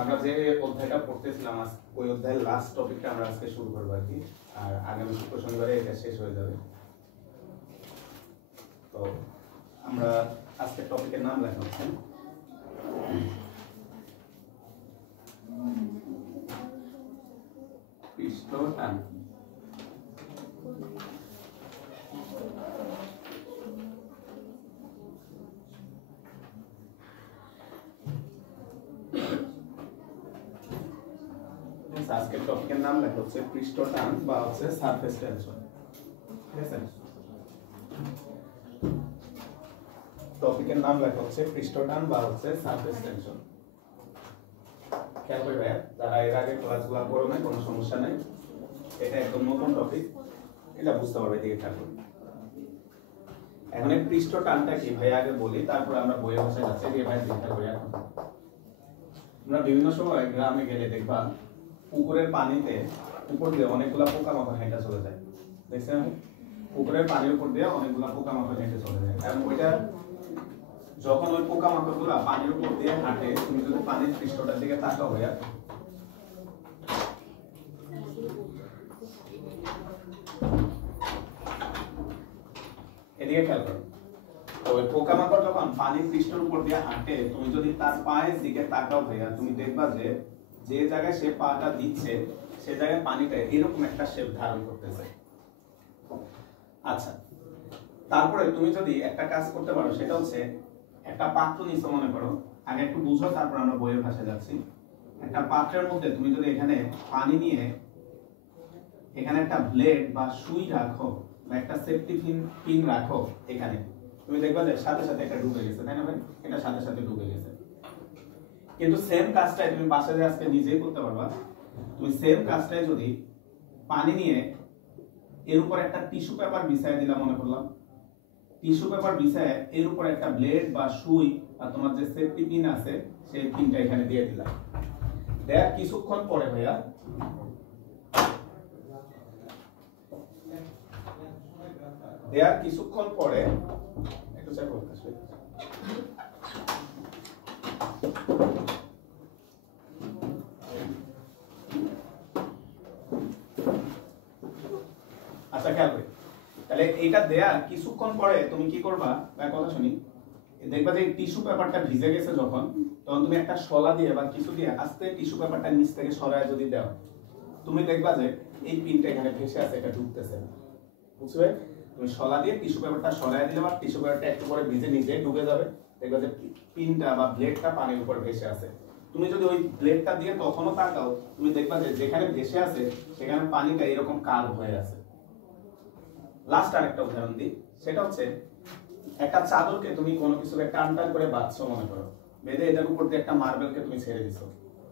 আমরা যে অধ্যায়টা পড়তেছিলাম ওই অধ্যায়ের লাস্ট টপিকটা আমরা আজকে শুরু করব আর কি, আর আগামী শুক্র শনিবারে এটা শেষ হয়ে যাবে। তো আমরা আজকের টপিকের নাম লেখা হচ্ছে পৃষ্ঠটান। আজকের টপিকের নাম লেখা হচ্ছে পৃষ্ঠটান বা হচ্ছে সারফেস টেনশন। ঠিক আছে, টপিকের নাম লেখা হচ্ছে পৃষ্ঠটান বা হচ্ছে সারফেস টেনশন। খেয়াল করে ভাইয়া, যারা এর আগে ক্লাসগুলো করো না কোনো সমস্যা নাই, এটা একদম নতুন টপিক, এটা বুঝতে পারবে। দিকে খেয়াল করুন। এখন এই পৃষ্ঠটানটা কি ভাইয়া আগে বলি, তারপর আমরা বইয়ের ভাষায় যাচ্ছি। এই ভাই চিন্তা করি, এখন আমরা বিভিন্ন সময় গ্রামে গেলে দেখবা পুকুরের পানিতে উপর দিয়ে অনেকগুলা পোকামাকড় হেঁটে চলে যায়। দেখছেন, পুকুরের পানির উপর দিয়ে অনেকগুলা পোকামাকড় হেঁটে চলে যায়। এবং ওইটা যখন ওই পোকামাকড় গুলা পানির উপর দিয়ে হাঁটে, তুমি যদি পানির পৃষ্ঠটার দিকে তাকাও ভাইয়া, এদিকে খেয়াল করো। ওই পোকামাকড় যখন পানির পৃষ্ঠের উপর দিয়ে হাঁটে, তুমি যদি তার পায়ের দিকে তাকাও ভাইয়া, তুমি দেখবা যে যে জায়গায় সে পাটা দিচ্ছে সে জায়গায় পানিটা এরকম একটা শেপ ধারণ করতেছে। আচ্ছা, তারপরে তুমি যদি একটা কাজ করতে পারো, সেটা হচ্ছে একটা পাত্র নিচে মনে করো, আগে একটু বুঝো তারপর আমরা বইয়ের ভাষায় যাচ্ছি। একটা পাত্রের মধ্যে তুমি যদি এখানে পানি নিয়ে এখানে একটা ব্লেড বা সুই রাখো বা একটা সেফটি পিন রাখো, এখানে তুমি দেখবা যে সাথে সাথে এটা ডুবে গেছে, তাই না ভাই? এটা সাথে সাথে ডুবে গেছে। কিন্তু সেম কাজটাই তুমি বাসায় আজকে নিজেই করতে পারবা। তুমি সেম কাজটাই যদি পানি নিয়ে এর উপর একটা টিস্যু পেপার বিছায় দিলাম, মনে করলাম টিস্যু পেপার বিছায় এর উপর একটা ব্লেড বা সুই আর তোমার যে সেফটি পিন আছে সেই পিনটা এখানে দিয়ে দিলাম। দেখ কিছুক্ষণ পরে ভাইয়া দেয়ার কিছুক্ষণ পরে একটু চেক করতে আসবে। আচ্ছা খেয়াল করি, তাহলে এটা দেয়ার কিছুক্ষণ পরে তুমি কি করবা, কথা শুনি। দেখবা যে টিস্যু পেপারটা ভিজে গেছে যখন, তখন তুমি একটা শলা দিয়ে বা কিছু দিয়ে আস্তে টিস্যু পেপারটা নিচ থেকে সরায় যদি দাও, তুমি দেখবা যে এই পিনটা এখানে ভেসে আছে, এটা ডুবতেছে না। বুঝবে? তুমি শলা দিয়ে টিস্যু পেপারটা সরায় দিলে বা টিস্যু পেপারটা একটু পরে ভিজে নিজে ডুবে যাবে, দেখবা যে পিনটা বা ব্লেডটা পানির উপর ভেসে আছে। তুমি যদি ওই ব্লেডটা দিয়ে তখনও তাকাও, তুমি দেখবা যে যেখানে ভেসে আছে সেখানে পানিটা এরকম কার্ভ হয়ে আছে। লাস্ট আরেকটা উদাহরণ দিই, সেটা হচ্ছে একটা চাদরকে তুমি কোনো কিছু টান টান করে বাঁধছো মনে করো, বেঁধে এটার উপর দিয়ে একটা মার্বেলকে তুমি ছেড়ে দিছো,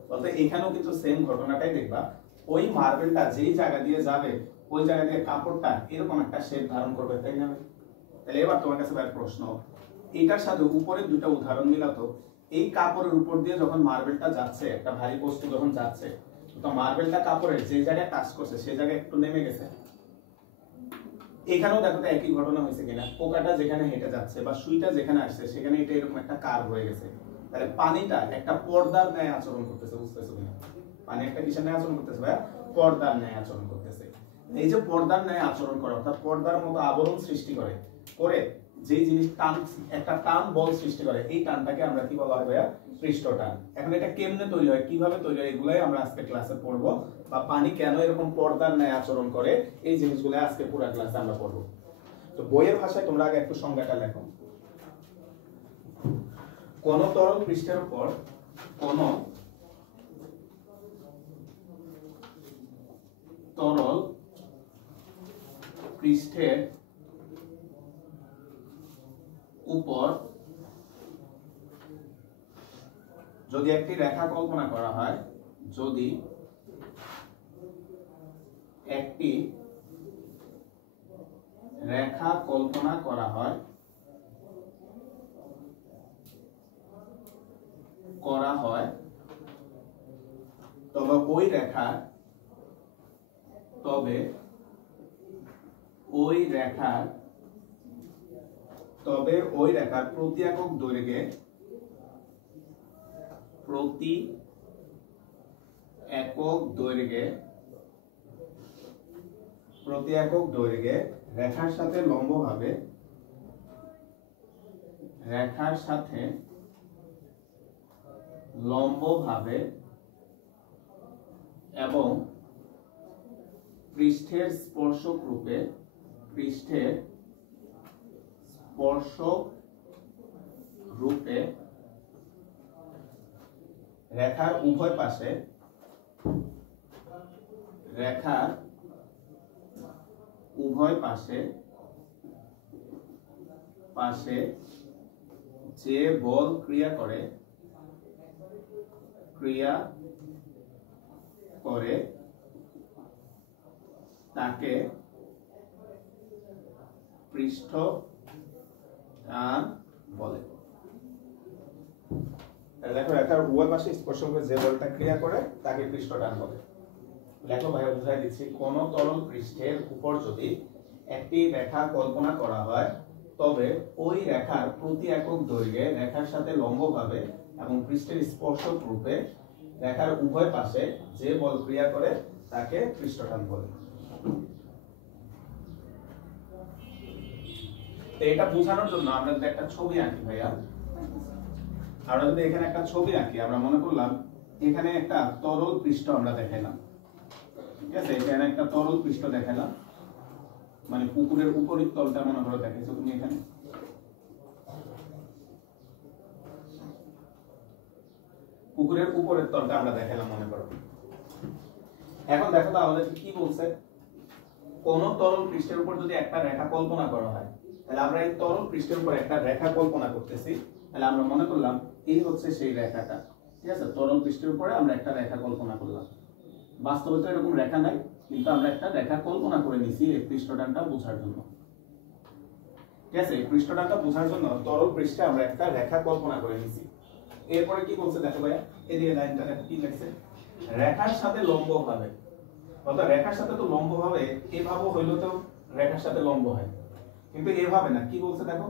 বলতে এখানেও কিন্তু সেম ঘটনাটাই দেখবা। ওই মার্বেলটা যেই জায়গা দিয়ে যাবে ওই জায়গা দিয়ে কাপড়টা এরকম একটা শেপ ধারণ করবে, তাই না? তাহলে এবার তোমার কাছে প্রশ্ন, এটার সাথে উপরে দুটো উদাহরণ মিলাতো। এই কাপড়ের উপর দিয়ে যখন মার্বেলটা যাচ্ছে, একটা ভারী বস্তু যখন যাচ্ছে, তো মার্বেলটা কাপড়ের যে জায়গায় টাচ করছে সেই জায়গায় একটু নেমে গেছে। এখানেও দেখো তো একই ঘটনা হয়েছে কিনা, পোকাটা যেখানে হেঁটে যাচ্ছে বা সুইটা যেখানে আসছে সেখানে এটা এরকম একটা কার্ভ হয়ে গেছে। তাহলে পানিটা একটা পর্দার ন্যায় আচরণ করতেছে, বুঝতেছো কিনা? পানি একটা কিসের ন্যায় আচরণ করতেছে ভাইয়া? পর্দার ন্যায় আচরণ করতেছে। এই যে পর্দার ন্যায় আচরণ করে, অর্থাৎ পর্দার মতো আবরণ সৃষ্টি করে যে জিনিস টান, একটা টান বল সৃষ্টি করে, এই টানটাকে আমরা কি বলা হয় ভাইয়া? পৃষ্ঠটান। এখন এটা কেমনে তৈরি হয়, কিভাবে তৈরি হয়, এগুলাই আমরা আজকে ক্লাসে পড়বো। বা পানি কেন এরকম পর্দার ন্যায় আচরণ করে, এই জিনিসগুলো আজকে পুরো ক্লাসে আমরা পড়বো। তো বইয়ের ভাষায় তোমরা আগে একটু সংজ্ঞাটা লেখো। কোন তরল পৃষ্ঠের উপর কোন তরল পৃষ্ঠের উপর যদি একটি রেখা কল্পনা করা হয়, যদি একটি রেখা কল্পনা করা হয় তবে ওই রেখার প্রতি একক দৈর্ঘ্যে প্রতি একক দৈর্ঘ্যে প্রতি একক দৈর্ঘ্যে রেখার সাথে লম্বভাবে এবং পৃষ্ঠের স্পর্শক রূপে রেখার উভয় পাশে যে বল ক্রিয়া করে তাকে পৃষ্ঠটান বলে। দেখো রেখার উভয় পাশে স্পর্শকে যে বলটা ক্রিয়া করে তাকে পৃষ্ঠটান বলে। দেখো ভাইয়া বুঝাই দিচ্ছি, কোন তরল পৃষ্ঠের উপর যদি একটি রেখা কল্পনা করা হয় তবে ওই রেখার প্রতি একক দৈর্ঘ্যে রেখার সাথে লম্বভাবে এবং পৃষ্ঠের স্পর্শক রূপে রেখার উভয় পাশে যে বল ক্রিয়া করে তাকে পৃষ্ঠটান বলে। এটা বোঝানোর জন্য আমরা যদি একটা ছবি আঁকি ভাইয়া, আমরা যদি এখানে একটা ছবি আঁকি, আমরা মনে করলাম এখানে একটা তরল পৃষ্ঠ আমরা দেখাইলাম, ঠিক আছে? এখানে একটা তরল পৃষ্ঠ দেখাইলাম, মানে পুকুরের উপরের তলটা মনে করো দেখাইছো তুমি এখানে। পুকুরের উপরের তলটা আমরা দেখাইলাম মনে করো। এখন দেখো তাহলে কি বলছে, কোন তরল পৃষ্ঠের উপর যদি একটা রেখা কল্পনা করা হয়, তাহলে আমরা এই তরল পৃষ্ঠের উপর একটা রেখা কল্পনা করতেছি, তাহলে আমরা মনে করলাম এই হচ্ছে সেই রেখাটা, ঠিক আছে? তরল পৃষ্ঠের উপরে আমরা একটা রেখা কল্পনা করলাম। বাস্তবে তো এরকম রেখা নাই, কিন্তু আমরা একটা রেখা কল্পনা করে নিছি এই পৃষ্ঠটানটা বোঝার জন্য, ঠিক আছে? এই পৃষ্ঠটানটা বোঝার জন্য তরল পৃষ্ঠে আমরা একটা রেখা কল্পনা করে নিছি। এরপরে কি বলছে দেখো ভাইয়া, এদিকে লাইনটা দেখো কি লিখছে, রেখার সাথে লম্বভাবে। অর্থাৎ রেখার সাথে তো লম্বভাবে, এভাবে হইলো তো রেখার সাথে লম্ব হয়, কিন্তু এভাবে না। কি বলছে দেখো,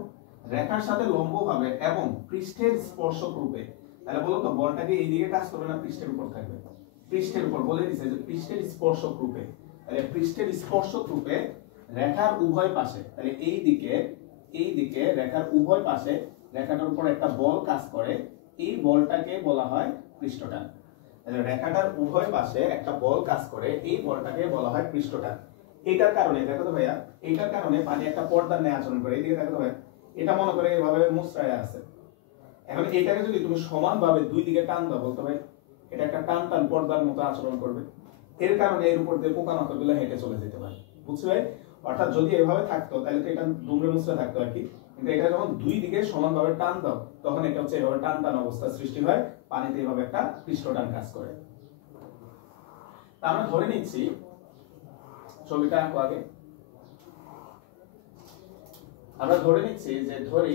রেখার সাথে লম্বভাবে এবং পৃষ্ঠের স্পর্শক রূপে। তাহলে বলো তো বলটাকে এইদিকে কাজ করবে না পৃষ্ঠের উপর থাকবে? পৃষ্ঠের উপর বলে দিছে যে পৃষ্ঠের স্পর্শক রূপে। তাহলে পৃষ্ঠের স্পর্শক রূপে রেখার উভয় পাশে, তাহলে এই দিকে রেখার উভয় পাশে রেখাটার উপর একটা বল কাজ করে, এই বলটাকে বলা হয় পৃষ্ঠটান। তাহলে রেখাটার উভয় পাশে একটা বল কাজ করে, এই বলটাকে বলা হয় পৃষ্ঠটান। এটার কারণে দেখো তো ভাইয়া, এইটার কারণে পানি একটা পর্দার ন্যায় আচরণ করে। এইদিকে দেখো তো ভাইয়া, এটা মনে করে এভাবে মুচড়ায় আছে। এখন এটাকে যদি তুমি সমানভাবে দুই দিকে টান দাও, বলতে ভাই এটা একটা টান টান পর্দার মতো আচরণ করবে। এর কারণে এর উপর দিয়ে পোকামাকড়গুলো হেঁটে চলে যেতে পারে, বুঝছো ভাই? অর্থাৎ যদি এভাবে থাকতো তাহলে তো এটা দুমড়ে মুচড়ে থাকতো আর কি, কিন্তু এটা যখন দুই দিকে সমানভাবে টান দাও তখন এটা হচ্ছে এভাবে টান টান অবস্থা সৃষ্টি হয়, পানিতে এভাবে একটা পৃষ্ঠটান কাজ করে। তা আমরা ধরে নিচ্ছি, ছবিটা আঁকো আগে। আমরা ধরে নিচ্ছি যে ধরি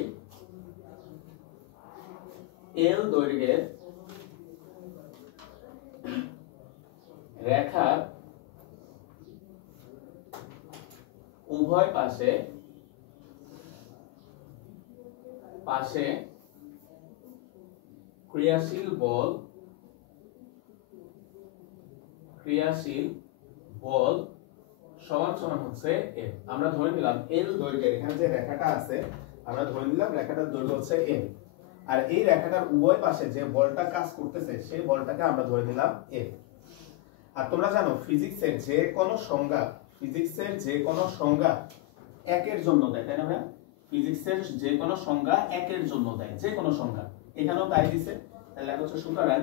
এল দৈর্ঘ্যের রেখার উভয় পাশে ক্রিয়াশীল বল সমান সমান হচ্ছে এল। আমরা ধরে নিলাম এল দৈর্ঘ্যের, এখানে যে রেখাটা আছে আমরা ধরে নিলাম রেখাটার দৈর্ঘ্য হচ্ছে এল, আর এই রেখাটার উভয় পাশে যে বলটা কাজ করতেছে সেই বলটাকে আমরা ধরে নিলাম এল। আর তোমরা জানো ফিজিক্সের যে কোনো সংজ্ঞা একের জন্য দেয়, তাই না ভাই? ফিজিক্সের যে কোনো সংজ্ঞা একের জন্য দেয়, যে কোনো সংজ্ঞা, এখানেও তাই দিছে। তাহলে হচ্ছে সুতরাং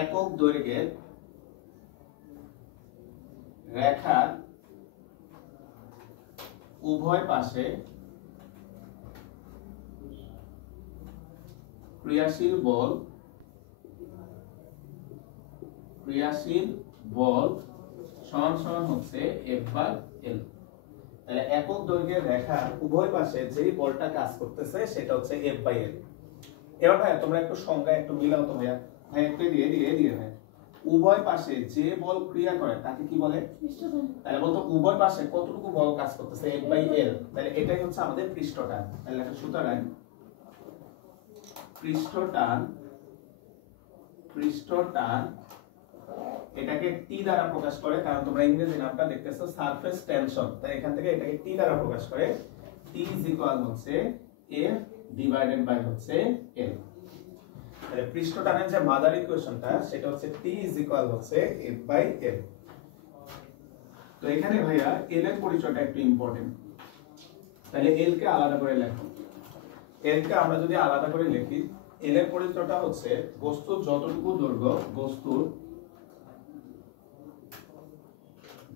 একক দৈর্ঘ্যের রেখার উভয় পাশে ক্রিয়াশীল বল সমান সমান হচ্ছে F/L। তাহলে একক দৈর্ঘ্যের রেখার উভয় পাশে যেই বলটা কাজ করতেছে সেটা হচ্ছে F/L। এবার ভাই তোমরা একটু সংজ্ঞা একটু মিলাও তো ভাইয়া, একটু এদিকে ভাই। উভয় পাশে যে বল ক্রিয়া করে তাকে কি বলে? পৃষ্ঠটান। তাহলে বলতো উভয় পাশে কতটুকু বল কাজ করতেছে? F/L। তাহলে এটাই হচ্ছে আমাদের পৃষ্ঠটান। তাহলে সুতরাং পৃষ্ঠটান পৃষ্ঠ টান এটাকে টি দ্বারা প্রকাশ করে, কারণ তোমরা ইংরেজি নামটা দেখতেছো সারফেস টেনশন, তাই এখান থেকে এটাকে টি দ্বারা প্রকাশ করে। টি ইজ ইকুয়াল হচ্ছে এফ ডিভাইডেড বাই হচ্ছে এল। তাহলে পৃষ্ঠ টানের যে মাদার ইকুয়েশনটা সেটা হচ্ছে টি ইজ ইকুয়াল হচ্ছে এফ বাই এল। তো এখানে ভাইয়া এল এর পরিচয়টা একটু ইম্পর্টেন্ট, তাহলে এল কে আলাদা করে লেখো। এল কে আমরা যদি আলাদা করে লিখি, এল এর পরিচয়টা হচ্ছে বস্তুর যতটুকু দৈর্ঘ্য, বস্তুর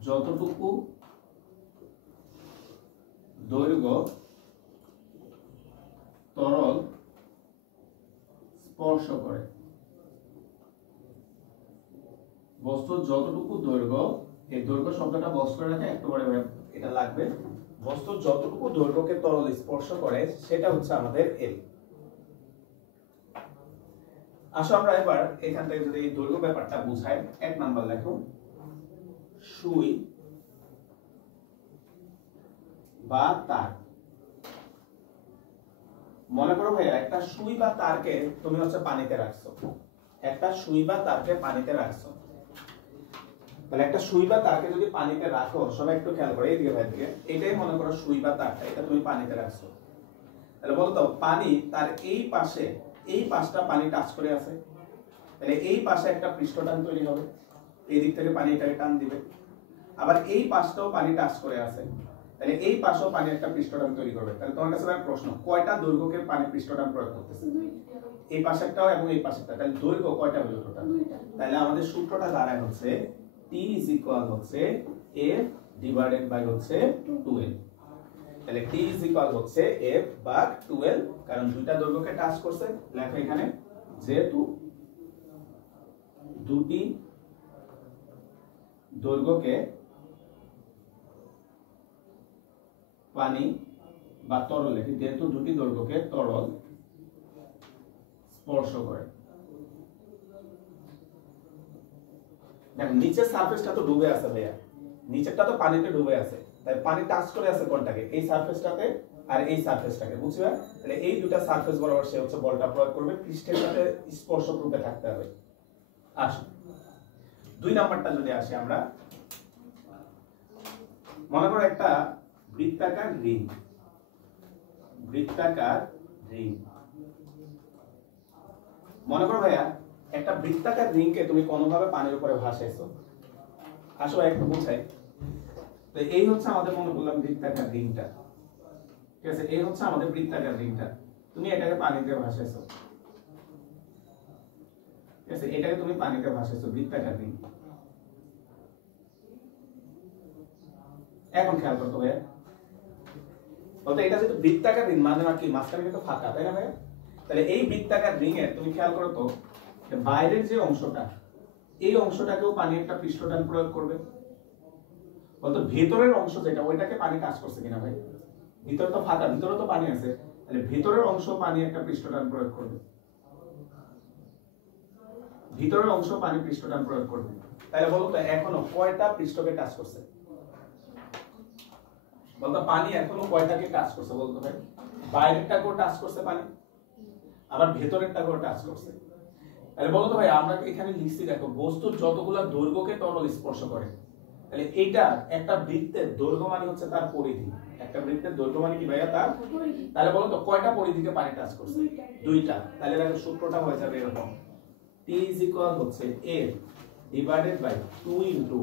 যতটুকু দৈর্ঘ্য তরল স্পর্শ করে, বস্তুর যতটুকু দৈর্ঘ্য, এই দৈর্ঘ্য শব্দটা বস করে রাখে একটু পরে এটা লাগবে, বস্তুর যতটুকু দৈর্ঘ্যকে তরল স্পর্শ করে সেটা হচ্ছে আমাদের এল। আসো আমরা এবার এখান থেকে যদি এই দৈর্ঘ্য ব্যাপারটা বুঝাই, এক নাম্বার লেখো সুই বা তার। মনে করো ভাইয়া একটা সুই বা তারকে তুমি হচ্ছে পানিতে রাখছো, একটা সুই বা তারকে পানিতে রাখছো। তাহলে একটা সুই বা তারকে যদি পানিতে রাখো, সবাই একটু খেয়াল করে এইদিকে ভাই দিকে, এটাই মনে করো সুই বা তারটা, এটা তুমি পানিতে রাখছো। তাহলে বলো তো পানি তার এই পাশে, এই পাশটা পানি টাচ করে আছে, তাহলে এই পাশে একটা পৃষ্ঠটান তৈরি হবে, এই দিক থেকে পানি এটাকে টান দিবে। আবার এই পাশটাও পানি টাচ করে আছে, তাহলে এই পাশেও পানি একটা পৃষ্ঠটান তৈরি করবে। তাহলে তোমার কাছে প্রশ্ন, কয়টা দৈর্ঘ্যকে পানি পৃষ্ঠটান প্রয়োগ করতেছে? এই পাশেরটাও এবং এই পাশেরটা, তাহলে দৈর্ঘ্য কয়টা হলো টোটাল? তাহলে আমাদের সূত্রটা দাঁড়ায় হচ্ছে T is equal হচ্ছে F divided by হচ্ছে 2L। তাহলে T is equal হচ্ছে F ভাগ 2L, কারণ দুইটা দৈর্ঘ্যকে টাচ করছে। লেখো এখানে যেহেতু দুটি দৈর্ঘ্যকে পানি বা তরল, লেখি যেহেতু দুটি দৈর্ঘ্যকে তরল স্পর্শ করে। দেখো নিচের সারফেসটা তো ডুবে আছে ভাইয়া, নিচেরটা তো পানিতে ডুবে আছে, তাই পানি টাচ করে আছে কোনটাকে? এই সারফেসটাকে আর এই সারফেসটাকে, বুঝছো? তাহলে এই দুটো সারফেস বরাবর সে হচ্ছে বলটা প্রয়োগ করবে, পৃষ্ঠের সাথে স্পর্শক রূপে থাকতে হবে। আসো দুই নাম্বারটা যদি আসি আমরা, মনে করো একটা বৃত্তাকার রিং, বৃত্তাকার রিং। মনে করো ভাইয়া একটা বৃত্তাকার রিংকে তুমি কোনোভাবে পানির উপরে ভাসাইছো। আসো একটু বুঝাই। তো এই হচ্ছে আমাদের মনে করলাম বৃত্তাকার রিংটা, ঠিক আছে? এই হচ্ছে আমাদের বৃত্তাকার রিংটা, তুমি এটাকে পানিতে ভাসাইছো, ঠিক আছে? এটাকে তুমি পানিতে ভাসাইছো, বৃত্তাকার রিং। এখন খেয়াল করতে ভাইয়া, বলতো এটা যেহেতু বৃত্তাকার রিং মানে কি মাঝখানে কিন্তু ফাঁকা, তাই না ভাইয়া? তাহলে এই বৃত্তাকার রিং এর তুমি খেয়াল করো তো বাইরের যে অংশটা, এই অংশটাকেও পানি একটা পৃষ্ঠটান প্রয়োগ করবে। বলতো ভেতরের অংশ যেটা, ওইটাকে পানি টাচ করছে কিনা ভাই? ভিতরে তো ফাঁকা, ভিতরে তো পানি আছে, তাহলে ভেতরের অংশ পানি একটা পৃষ্ঠটান প্রয়োগ করবে, ভিতরের অংশ পানি পৃষ্ঠটান প্রয়োগ করবে। তাহলে বলো তো এখনো কয়টা পৃষ্ঠকে টাচ করছে? বলতো পানি এখনো কয়টাকে টাচ করছে বলতো ভাই? বাইরেরটাকেও টাচ করছে পানি, আবার ভেতরেরটাকেও টাচ করছে। তাহলে বলো তো ভাই আমরা এখানে লিখছি, দেখো বস্তুর যতগুলা দৈর্ঘ্যকে তরল স্পর্শ করে, তাহলে এইটা একটা বৃত্তের দৈর্ঘ্য মানে হচ্ছে তার পরিধি। একটা বৃত্তের দৈর্ঘ্য মানে কি ভাইয়া? তার। তাহলে বলো তো কয়টা পরিধিকে পানি টাচ করছে? দুইটা। তাহলে দেখো সূত্রটা হয়ে যাবে এরকম, T is equal হচ্ছে F divided by 2 into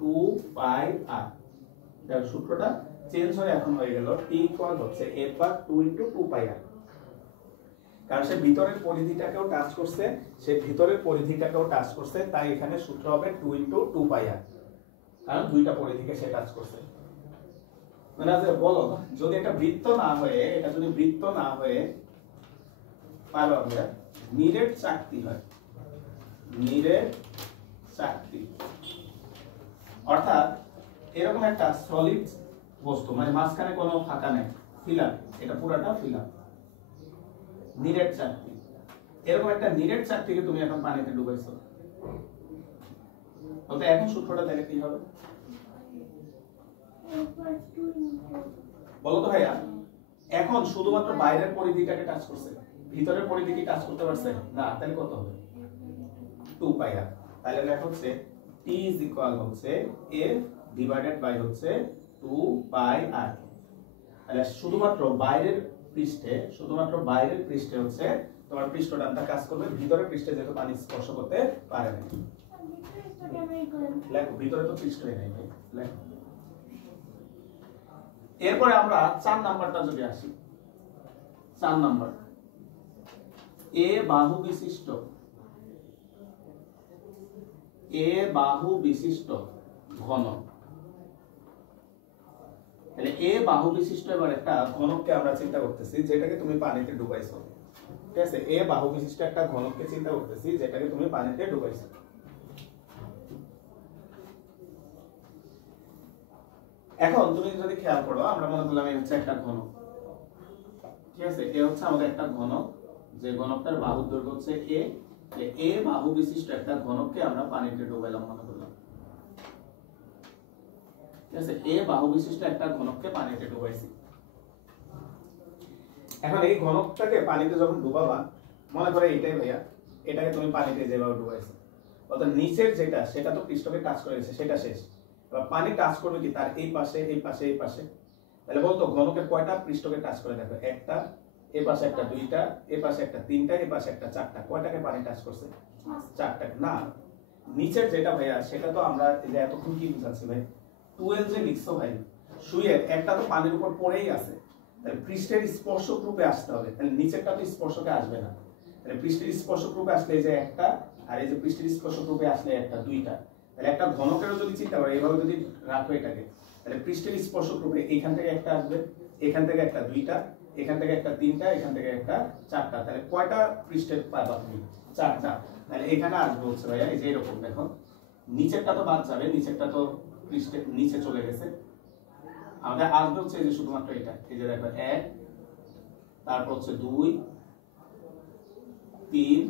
2 pi r। দেখো সূত্রটা চেঞ্জ হয়ে এখন হয়ে গেল T equal হচ্ছে F ভাগ 2 into 2 pi r। কারণ সে ভিতরের পরিধিটাকেও টাচ করছে, সে ভিতরের পরিধিটাকেও টাচ করছে, তাই এখানে সূত্র হবে 2 into 2 pi r, কারণ দুইটা পরিধিকে সে টাচ করছে। মানে বলো যদি একটা বৃত্ত না হয়ে, এটা যদি বৃত্ত না হয়ে পারো আমরা নিরেট চাকতি হয়, নিরেট চাকতি, অর্থাৎ এরকম একটা সলিড বস্তু, মানে মাঝখানে কোনো ফাঁকা নেই, ফিলার, এটা পুরাটা ফিলার, নিরেট চাকতি। এরকম একটা নিরেট চাকতিকে তুমি এখন পানিতে ডুবাইছো, বলতে এখন সূত্রটা দেখে কি হবে বলো তো ভাইয়া? এখন শুধুমাত্র বাইরের পরিধিটাকে টাচ করছে, ভিতরের পরিধি কি টাচ করতে পারছে না? তাহলে কত হবে? 2 পাই r। তাহলে লেখা হচ্ছে t is equal হচ্ছে f ডিভাইডেড বাই হচ্ছে 2 পাই r। তাহলে শুধুমাত্র বাইরের পৃষ্ঠে হচ্ছে তোমার পৃষ্ঠটানটা কাজ করবে, ভিতরের পৃষ্ঠে যেহেতু পানি স্পর্শ করতে পারে না। লেখো ভিতরে তো পৃষ্ঠই নাই ভাই, লেখো। এরপরে আমরা 4 নাম্বারটা যদি আসি, 4 নাম্বার এ বাহু বিশিষ্ট ঘন। তাহলে এ বাহু বিশিষ্ট এবার একটা ঘনককে আমরা চিন্তা করতেছি যেটাকে তুমি পানিতে ডুবাইছো, ঠিক আছে? এ বাহু বিশিষ্ট একটা ঘনককে চিন্তা করতেছি যেটাকে তুমি পানিতে ডুবাইছো। এখন তুমি যদি খেয়াল করো, আমরা মনে করলাম এই হচ্ছে একটা ঘনক, ঠিক আছে? এ হচ্ছে আমাদের একটা ঘনক, যে ঘনকটার বাহুর দৈর্ঘ্য হচ্ছে এ। এ বাহু বিশিষ্ট একটা ঘনককে আমরা পানিতে ডুবাইলাম মনে করলাম, ঠিক আছে? এ বাহু বিশিষ্ট একটা ঘনককে পানিতে ডুবাইছি। এখন এই ঘনকটাকে পানিতে যখন ডুবাবা, মনে করে এইটাই ভাইয়া, এটাকে তুমি পানিতে যেভাবে ডুবাইছো, অর্থাৎ নিচের যেটা সেটা তো পৃষ্ঠকে টাচ করে গেছে, সেটা শেষ। এবার পানি টাচ করবে কি তার এই পাশে এই পাশে এই পাশে। তাহলে বলতো ঘনকের কয়টা পৃষ্ঠকে টাচ করে? দেখো, একটা, এই পাশে একটা, দুইটা, এই পাশে একটা, তিনটা, এই পাশে একটা, চারটা। কয়টাকে পানি টাচ করছে? চারটাকে। না, নিচের যেটা ভাইয়া সেটা তো আমরা যে এতক্ষণ কি বুঝাচ্ছি ভাই, 12 যে লিখছো ভাই, সুইয়ের একটা তো পানির উপর পড়েই আছে, তাহলে পৃষ্ঠের স্পর্শক রূপে আসতে হবে। তাহলে নিচেরটা তো স্পর্শকে আসবে না, তাহলে পৃষ্ঠের স্পর্শক রূপে আসলে এই যে একটা, আর এই যে পৃষ্ঠের স্পর্শক রূপে আসলে একটা, দুইটা। তাহলে একটা ঘনকেরও যদি চিন্তা করো এইভাবে যদি রাখো এটাকে, তাহলে পৃষ্ঠের স্পর্শক রূপে এইখান থেকে একটা আসবে, এখান থেকে একটা, দুইটা, এখান থেকে একটা, তিনটা, এখান থেকে একটা, চারটা। তাহলে কয়টা পৃষ্ঠের পাবা তুমি? চারটা। তাহলে এখানে আসবে হচ্ছে ভাইয়া এই যে এরকম, দেখো নিচেরটা তো বাদ যাবে, নিচেরটা তো পৃষ্ঠের নিচে চলে গেছে, আমাদের আসবে হচ্ছে এই যে শুধুমাত্র এটা, এই যে দেখো 1, তারপর হচ্ছে 2, 3,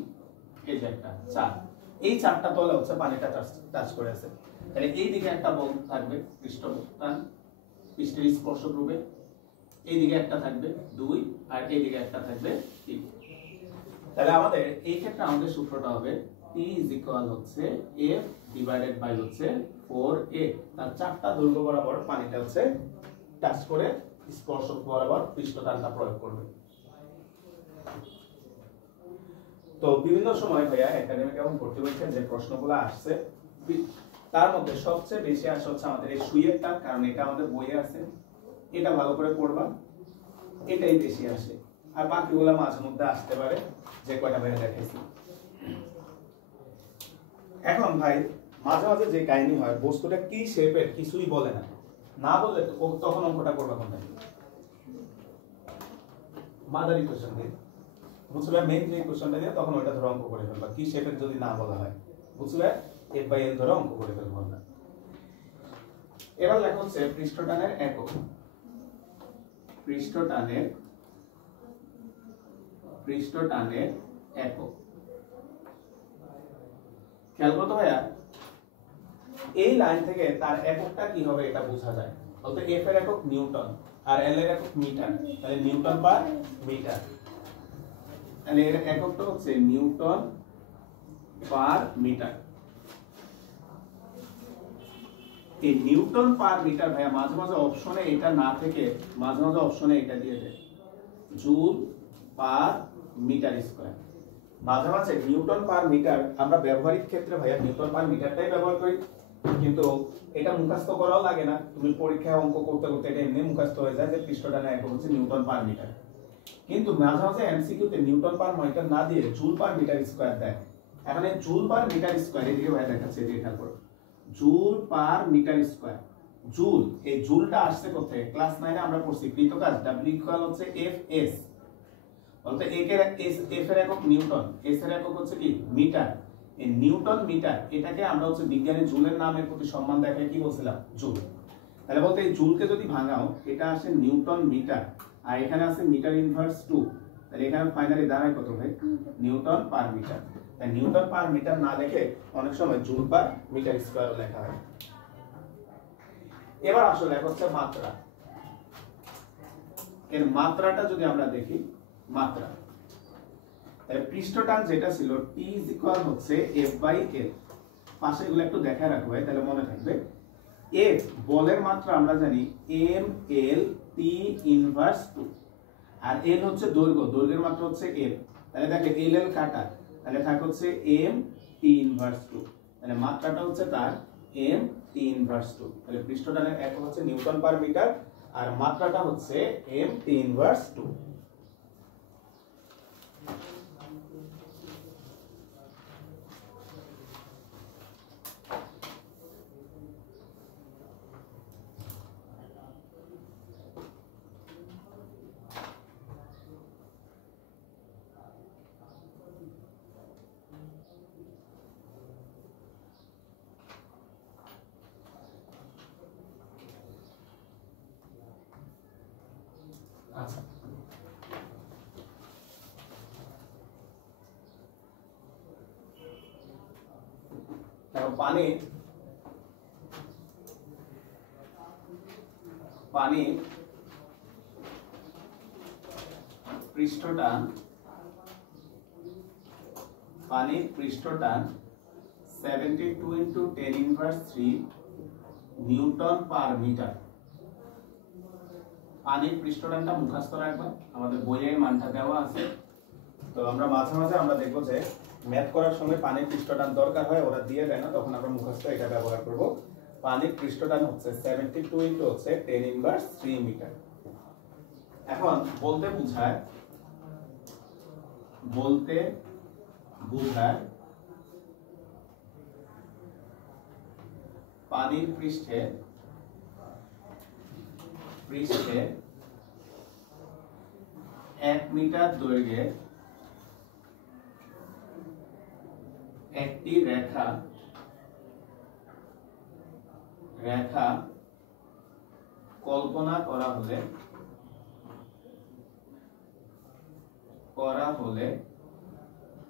এই যে একটা 4। এই চারটা তলে হচ্ছে পানিটা টাচ করে আছে। তাহলে এই দিকে একটা বল থাকবে পৃষ্ঠটান, পৃষ্ঠের স্পর্শক রূপে, এই দিকে একটা থাকবে 2, আর এই দিকে একটা থাকবে 3। তাহলে আমাদের এই ক্ষেত্রে আমাদের সূত্রটা হবে P is equal হচ্ছে F ডিভাইডেড বাই হচ্ছে 4A। তার চারটা দৈর্ঘ্য বরাবর পানিটা হচ্ছে টাচ করে স্পর্শক বরাবর পৃষ্ঠটানটা প্রয়োগ করবে। তো বিভিন্ন সময় ভাইয়া একাডেমিক এবং ভর্তি পরীক্ষায় যে প্রশ্নগুলো আসছে তার মধ্যে সবচেয়ে বেশি আসে হচ্ছে আমাদের এই সুইয়েরটা, কারণ এটা আমাদের বইয়ে আছে, এটা ভালো করে পড়বা, এটাই বেশি আসে। আর বাকিগুলো মাঝে মধ্যে আসতে পারে, যে কয়টা ভাইয়া দেখাইছি। এখন ভাই মাঝে মাঝে যে কাহিনী হয়, বস্তুটা কি শেপের কিছুই বলে না, না বললে তখন অঙ্কটা করবা কোনটা? মাদার ইকুয়েশন দিয়ে, বুঝলে? মেইন যে ইকুয়েশনটা দিয়ে তখন ওইটা ধরে অঙ্ক করে ফেলবা, কি শেপের যদি না বলা হয়, বুঝলে? F/L ধরে অঙ্ক করে ফেলবো আমরা। এবার লেখা হচ্ছে পৃষ্ঠটানের একক। পৃষ্ঠটানের একক। খেয়াল করতো ভাইয়া, এই লাইন থেকে তার এককটা কি হবে এটা বোঝা যায়। বলতে F এর একক নিউটন আর L এর একক মিটার, তাহলে নিউটন পার মিটার। তাহলে এর এককটা হচ্ছে নিউটন পার মিটার। এই নিউটন পার মিটার ভাইয়া মাঝে মাঝে অপশনে এটা না থেকে মাঝে মাঝে অপশনে এটা দিয়ে দেয়, জুল পার মিটার স্কয়ার। মাঝে মাঝে নিউটন পার মিটার আমরা ব্যবহারিক ক্ষেত্রে ভাইয়া নিউটন পার মিটারটাই ব্যবহার করি, কিন্তু এটা মুখস্থ করাও লাগে না, তুমি পরীক্ষায় অঙ্ক করতে করতে এটা এমনি মুখস্থ হয়ে যায় যে পৃষ্ঠটানের একক হচ্ছে নিউটন পার মিটার। কিন্তু মাঝে মাঝে এমসিকিউতে নিউটন পার মিটার না দিয়ে জুল পার মিটার স্কয়ার দেয়। এখন এই জুল পার মিটার স্কয়ার এদিকে ভাইয়া দেখাচ্ছে, এদিকে খেয়াল করো, joule per metre square. Joule, এই জুলটা আসছে কোথায়? ক্লাস 9 এ আমরা পড়ছি কৃতকাজ W ইকুয়াল হচ্ছে Fs। বলতে F এর একক নিউটন, S এর একক হচ্ছে কি মিটার। এই নিউটন মিটার এটাকে আমরা হচ্ছে বিজ্ঞানে জুলের নামের প্রতি সম্মান দেখায় কি বলছিলাম? জুল। তাহলে বলতে এই জুলকে যদি ভাঙাও, এটা আসে নিউটন মিটার, আর এখানে আছে মিটার ইনভার্স 2, তাহলে এখানে ফাইনালি দাঁড়ায় কত ভাই? Newton per metre. তাই নিউটন পার মিটার না লিখে অনেক সময় জুল পার মিটার স্কয়ার লেখা হয়। এবার আসলে লেখা হচ্ছে মাত্রা। এর মাত্রাটা যদি আমরা দেখি, মাত্রা তাহলে পৃষ্ঠটান যেটা ছিল T ইজ ইকুয়াল হচ্ছে F/L। পাশে এগুলো একটু দেখা রাখো ভাই, তাহলে মনে থাকবে। F বলের মাত্রা আমরা জানি ml T ইনভার্স 2, আর L হচ্ছে দৈর্ঘ্য, দৈর্ঘ্যের মাত্রা হচ্ছে L। তাহলে দেখো LL কাটা, তাহলে থাকে হচ্ছে m T ইনভার্স 2, তাহলে মাত্রাটা হচ্ছে তার m T ইনভার্স 2। তাহলে পৃষ্ঠটানের একক হচ্ছে নিউটন পার মিটার আর মাত্রাটা হচ্ছে m T ইনভার্স 2। আচ্ছা, পানি পৃষ্ঠটান, পানির পৃষ্ঠটান 72 × 10⁻³ নিউটন পার মিটার। পানির পৃষ্ঠটানটা মুখস্থ রাখবা, আমাদের বইয়ের মানটা দেওয়া আছে। তো আমরা মাঝে মাঝে আমরা দেখবো যে ম্যাথ করার সময় পানির পৃষ্ঠটান দরকার হয়, ওরা দিয়ে দেয় না, তখন আমরা মুখস্থ এটা ব্যবহার করব। পানির পৃষ্ঠটান হচ্ছে 72 × হচ্ছে 10⁻³ মিটার। এখন বলতে বোঝায় পানির পৃষ্ঠে 1 মিটার দৈর্ঘ্যে একটি রেখা কল্পনা করা হলে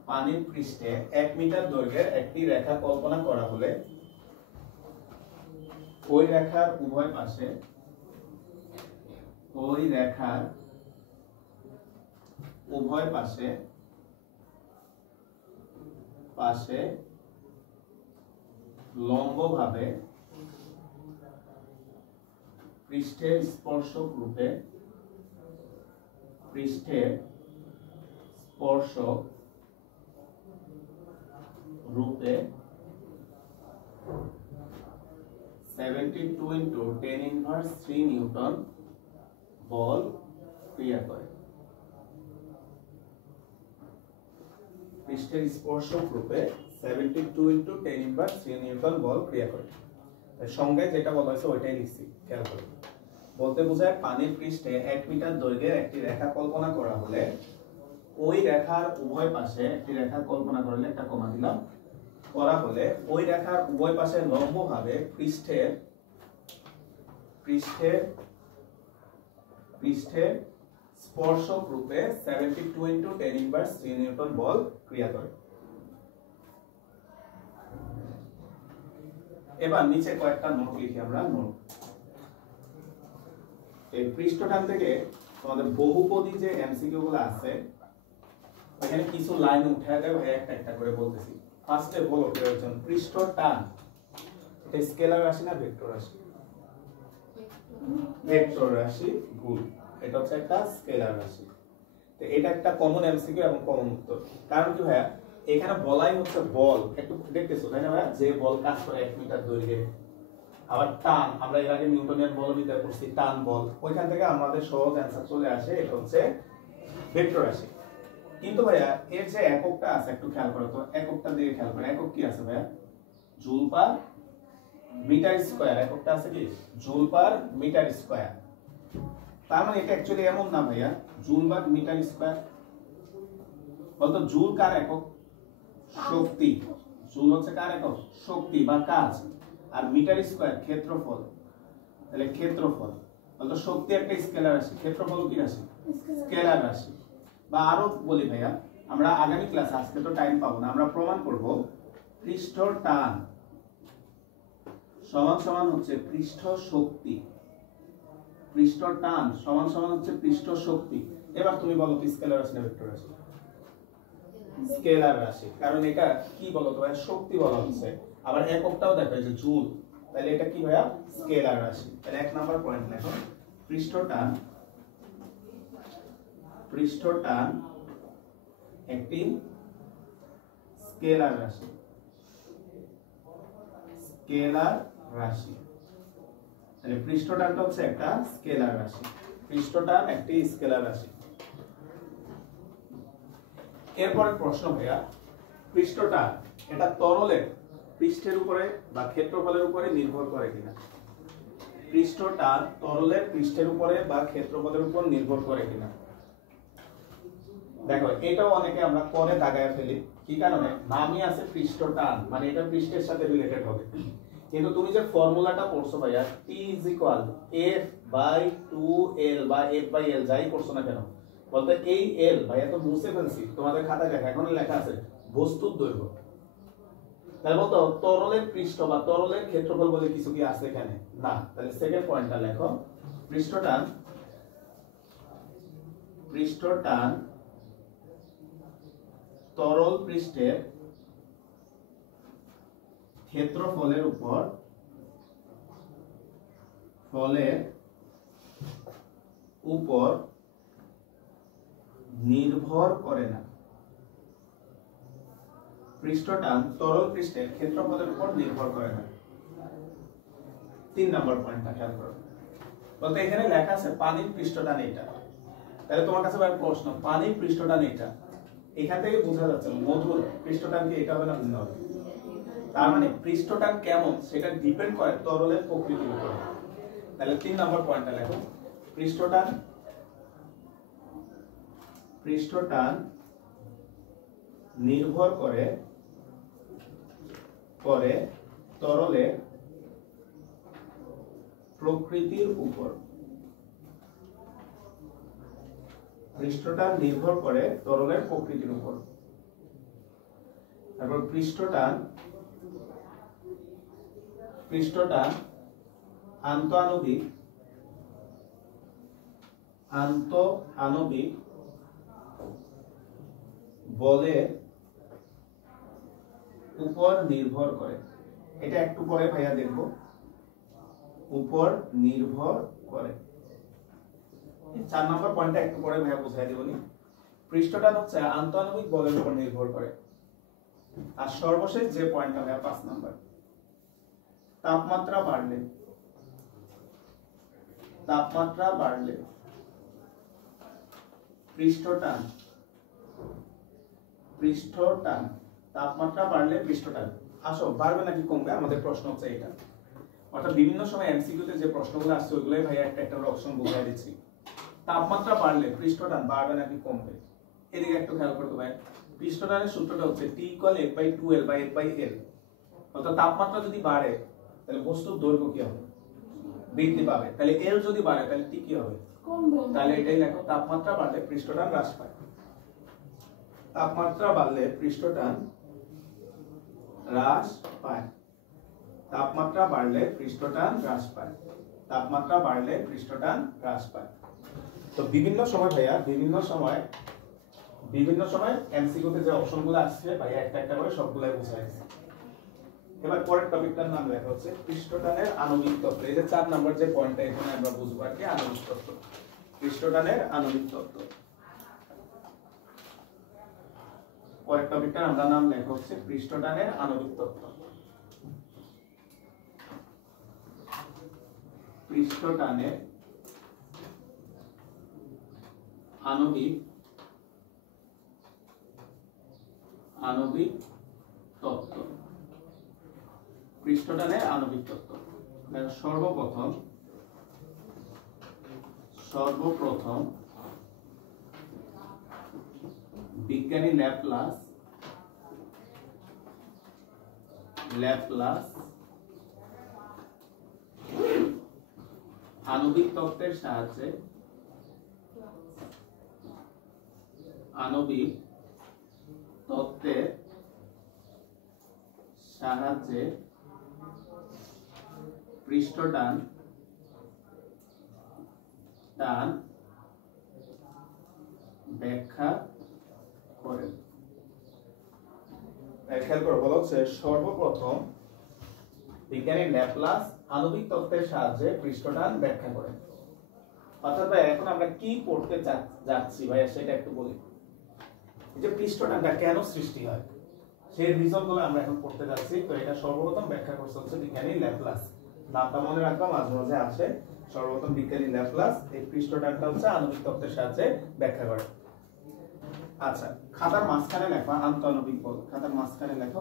পানির পৃষ্ঠে 1 মিটার দৈর্ঘ্যের একটি রেখা কল্পনা করা হলে ওই রেখার উভয় পাশে লম্বভাবে পৃষ্ঠের স্পর্শক রূপে রূপে 72 × 10⁻³ নিউটন বল ক্রিয়া করে। পৃষ্ঠের স্পর্শক রূপে 72 × 10⁻³ নিউটন বল ক্রিয়া করে। সংজ্ঞায় যেটা বলা হয়েছে ওইটাই লিখছি, খেয়াল করুন। বলতে বোঝায় পানির পৃষ্ঠে 1 মিটার দৈর্ঘ্যের একটি রেখা কল্পনা করা হলে ওই রেখার উভয় পাশে একটি রেখা কল্পনা করলে, একটা কমা দিলাম, করা হলে ওই রেখার উভয় পাশে লম্বভাবে পৃষ্ঠের স্পর্শক রূপে 72 × 10⁻³ নিউটন বল ক্রিয়া করে। এবার নিচে কয়েকটা নোট লিখি আমরা। নোট, এই পৃষ্ঠটান থেকে তোমাদের বহুপদী যে এমসিকিউ গুলো আছে এখানে কিছু লাইন উঠে দেয় ভাই, একটা একটা করে বলতেছি। ফার্স্টে বলো প্রয়োজন, পৃষ্ঠটান এটা স্কেলার রাশি না ভেক্টর রাশি? ভেক্টর রাশি। গুড, এটা হচ্ছে একটা স্কেলার রাশি। তো এটা একটা কমন এমসিকিউ এবং কমন উত্তর। কারণ কি ভাইয়া, এখানে বলাই হচ্ছে বল, একটু দেখতেছো তাই না ভাইয়া, যে বল কাজ করে 1 মিটার দৈর্ঘ্যে। আবার টান, আমরা এর আগে নিউটনের বলবিদ্যা পড়ছি, টান বল, ওইখান থেকে আমাদের সহজ অ্যানসার চলে আসে, এটা হচ্ছে ভেক্টর রাশি। কিন্তু ভাইয়া এর যে এককটা আছে একটু খেয়াল করো তো, এককটা দিয়ে খেয়াল করো। একক কি আছে ভাইয়া? Joule per metre square. এককটা আছে কি? Joule per metre square. তার মানে এটা অ্যাকচুয়ালি এমন না ভাইয়া, জুল বাই মিটার স্কয়ার। বলতো জুল কার একক? শক্তি। জুল হচ্ছে কার একক? শক্তি বা কাজ। আর মিটার স্কয়ার ক্ষেত্রফল। তাহলে ক্ষেত্রফল বলতো শক্তি একটা স্কেলার রাশি, ক্ষেত্রফল কি রাশি? স্কেলার রাশি। বা আরো বলি ভাইয়া, আমরা আগামী ক্লাসে, আজকে তো টাইম পাবো না, আমরা প্রমাণ করব পৃষ্ঠ টান সমান সমান হচ্ছে পৃষ্ঠ শক্তি। পৃষ্ঠ টান সমান সমান হচ্ছে পৃষ্ঠ শক্তি। এবার তুমি বলো কি স্কেলার রাশি না ভেক্টর রাশি? স্কেলার রাশি, কারণ এটা কি বলতো ভাই, শক্তি বলা হচ্ছে, আবার এককটাও দেখো যে জুল, তাহলে এটা কি ভাইয়া, স্কেলার রাশি। তাহলে 1 নাম্বার পয়েন্ট দেখো, পৃষ্ঠটান একটি স্কেলার রাশি, স্কেলার রাশি। তাহলে পৃষ্ঠটানটা হচ্ছে একটা স্কেলার রাশি, পৃষ্ঠটান একটি স্কেলার রাশি। এরপরে প্রশ্ন ভাইয়া, পৃষ্ঠটান এটা তরলের পৃষ্ঠের উপরে বা ক্ষেত্রফলের উপরে নির্ভর করে কিনা? পৃষ্ঠটান তরলের পৃষ্ঠের উপরে বা ক্ষেত্রফলের উপর নির্ভর করে কিনা? দেখো এটাও অনেকে আমরা করে দাগায় ফেলি, কি কারণে, নামই আছে পৃষ্ঠটান, মানে এটা পৃষ্ঠের সাথে রিলেটেড হবে, কিন্তু তুমি যে ফর্মুলাটা পড়ছো ভাইয়া, T F/2L বা F/L যাই করছো না কেন, বলতে এই L ভাইয়া তো মুছে ফেলছি, তোমাদের খাতায় দেখা এখন লেখা আছে বস্তুর দৈর্ঘ্য। তাহলে বলতো তরলের পৃষ্ঠ বা তরলের ক্ষেত্রফল বলে কিছু কি আছে এখানে? না। তাহলে সেকেন্ড পয়েন্টটা লেখো, পৃষ্ঠটান তরল পৃষ্ঠের ক্ষেত্রফলের উপর নির্ভর করে না। পৃষ্ঠটান তরল পৃষ্ঠের ক্ষেত্রফলের উপর নির্ভর করে না। 3 নাম্বার পয়েন্টটা খেয়াল করো, বলতে এখানে লেখা আছে পানির পৃষ্ঠটান এটা, তাহলে তোমার কাছে ভাই প্রশ্ন, পানির পৃষ্ঠটান এটা, এখান থেকে বোঝা যাচ্ছে মধুর পৃষ্ঠটান কি এটা হবে না ভিন্ন হবে? তার মানে পৃষ্ঠটান কেমন সেটা ডিপেন্ড করে তরলের প্রকৃতির উপর। তাহলে 3 নাম্বার পয়েন্টটা লেখো, পৃষ্ঠটান নির্ভর করে তরলের প্রকৃতির উপর। পৃষ্ঠটান নির্ভর করে তরলের প্রকৃতির উপর। তারপর পৃষ্ঠটান আন্তঃআণবিক বলের উপর নির্ভর করে। এটা একটু পরে ভাইয়া দেখব, উপর নির্ভর করে। 4 নম্বর পয়েন্টটা একটু পরে ভাইয়া বুঝাই দেবনি। পৃষ্ঠটান হচ্ছে আন্তঃআণবিক বলের উপর নির্ভর করে। আর সর্বশেষ যে পয়েন্টটা ভাইয়া 5 নম্বর, তাপমাত্রা বাড়লে পৃষ্ঠটান তাপমাত্রা বাড়লে পৃষ্ঠটান আসো বাড়বে নাকি কমবে, আমাদের প্রশ্ন হচ্ছে এটা। অর্থাৎ বিভিন্ন সময় এমসিকিউ তে যে প্রশ্নগুলো আসছে ওইগুলোই ভাই একটা অপশন বুঝাই দিচ্ছি। তাপমাত্রা বাড়লে পৃষ্ঠটান বাড়বে নাকি কমবে, এদিকে একটু খেয়াল করতে ভাই। পৃষ্ঠটানের সূত্রটা হচ্ছে T = F/2L বা F/L। অর্থাৎ তাপমাত্রা যদি বাড়ে তাহলে বস্তুর দৈর্ঘ্য কি হবে, বৃদ্ধি পাবে। তাহলে L যদি বাড়ে তাহলে T কি হবে, কমবে। তাহলে এটাই লেখো, তাপমাত্রা বাড়লে পৃষ্ঠটান হ্রাস পায়। তাপমাত্রা বাড়লে পৃষ্ঠটান হ্রাস পায়। তাপমাত্রা বাড়লে পৃষ্ঠটান হ্রাস পায়। তাপমাত্রা বাড়লে পৃষ্ঠটান হ্রাস পায়। তো বিভিন্ন সময় ভাইয়া বিভিন্ন সময় এমসিকিউতে যে অপশনগুলো আসছে ভাইয়া একটা করে সবগুলাই বুঝাইছে। এবার পরের টপিকটার নাম লেখা হচ্ছে পৃষ্ঠটানের আণবিক তত্ত্ব। এই যে 4 নাম্বার যে পয়েন্টটা এখানে আমরা বুঝবো আর কি, আণবিক তত্ত্ব, পৃষ্ঠটানের আণবিক তত্ত্ব। পরের টপিকটার আমরা নাম লেখা হচ্ছে পৃষ্ঠটানের আণবিক তত্ত্ব। পৃষ্ঠটানের আণবিক তত্ত্ব। পৃষ্ঠটানের আণবিক তত্ত্ব। সর্বপ্রথম বিজ্ঞানী ল্যাপলাস আণবিক তত্ত্বের সাহায্যে পৃষ্ঠটান ব্যাখ্যা করেন। খেয়াল করো, বলা হচ্ছে সর্বপ্রথম বিজ্ঞানী ল্যাপ্লাস আণবিক তত্ত্বের সাহায্যে পৃষ্ঠটান ব্যাখ্যা করেন। অর্থাৎ ভাই এখন আমরা কি পড়তে যাচ্ছি ভাইয়া সেটা একটু বলি। এই যে পৃষ্ঠটানটা কেন সৃষ্টি হয় সেই রিজন গুলো আমরা এখন পড়তে যাচ্ছি। তো এটা সর্বপ্রথম ব্যাখ্যা করছে হচ্ছে বিজ্ঞানী ল্যাপ্লাস। নামটা মনে রাখবা, মাঝে মাঝে আসে। সর্বপ্রথম বিজ্ঞানী ল্যাপ্লাস এই পৃষ্ঠটানটা হচ্ছে আণবিক তত্ত্বের সাহায্যে ব্যাখ্যা করে। আচ্ছা, খাতার মাঝখানে লেখো আন্তঃআণবিক বল। খাতার মাঝখানে লেখো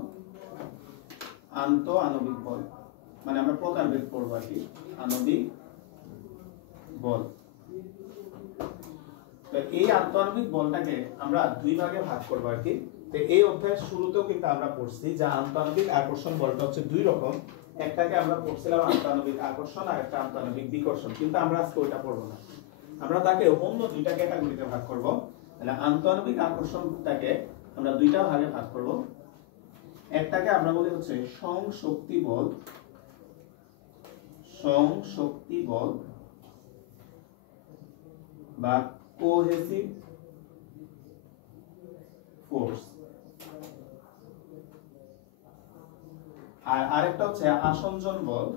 আন্তঃআণবিক বল, মানে আমরা প্রকারভেদ পড়বো আর কি। আণবিক বল, তো এই আন্তঃআণবিক বলটাকে আমরা দুই ভাগে ভাগ করবো আর কি। তো এই অধ্যায়ের শুরুতেও কিন্তু আমরা পড়ছি যে আন্তঃআণবিক আকর্ষণ বলটা হচ্ছে দুই রকম। একটাকে আমরা পড়ছিলাম আন্তঃআণবিক আকর্ষণ আর একটা আন্তঃআণবিক বিকর্ষণ, কিন্তু আমরা আজকে ওইটা পড়বো না। আমরা তাকে অন্য দুইটা ক্যাটাগরিতে ভাগ করব। তাহলে আন্তঃআণবিক আকর্ষণটাকে আমরা দুইটা ভাগে ভাগ করব। একটাকে আমরা বলি হচ্ছে সংশক্তি বল, সংশক্তি বল বা কোহেসিভ ফোর্স, আর আরেকটা হচ্ছে আসঞ্জন বল,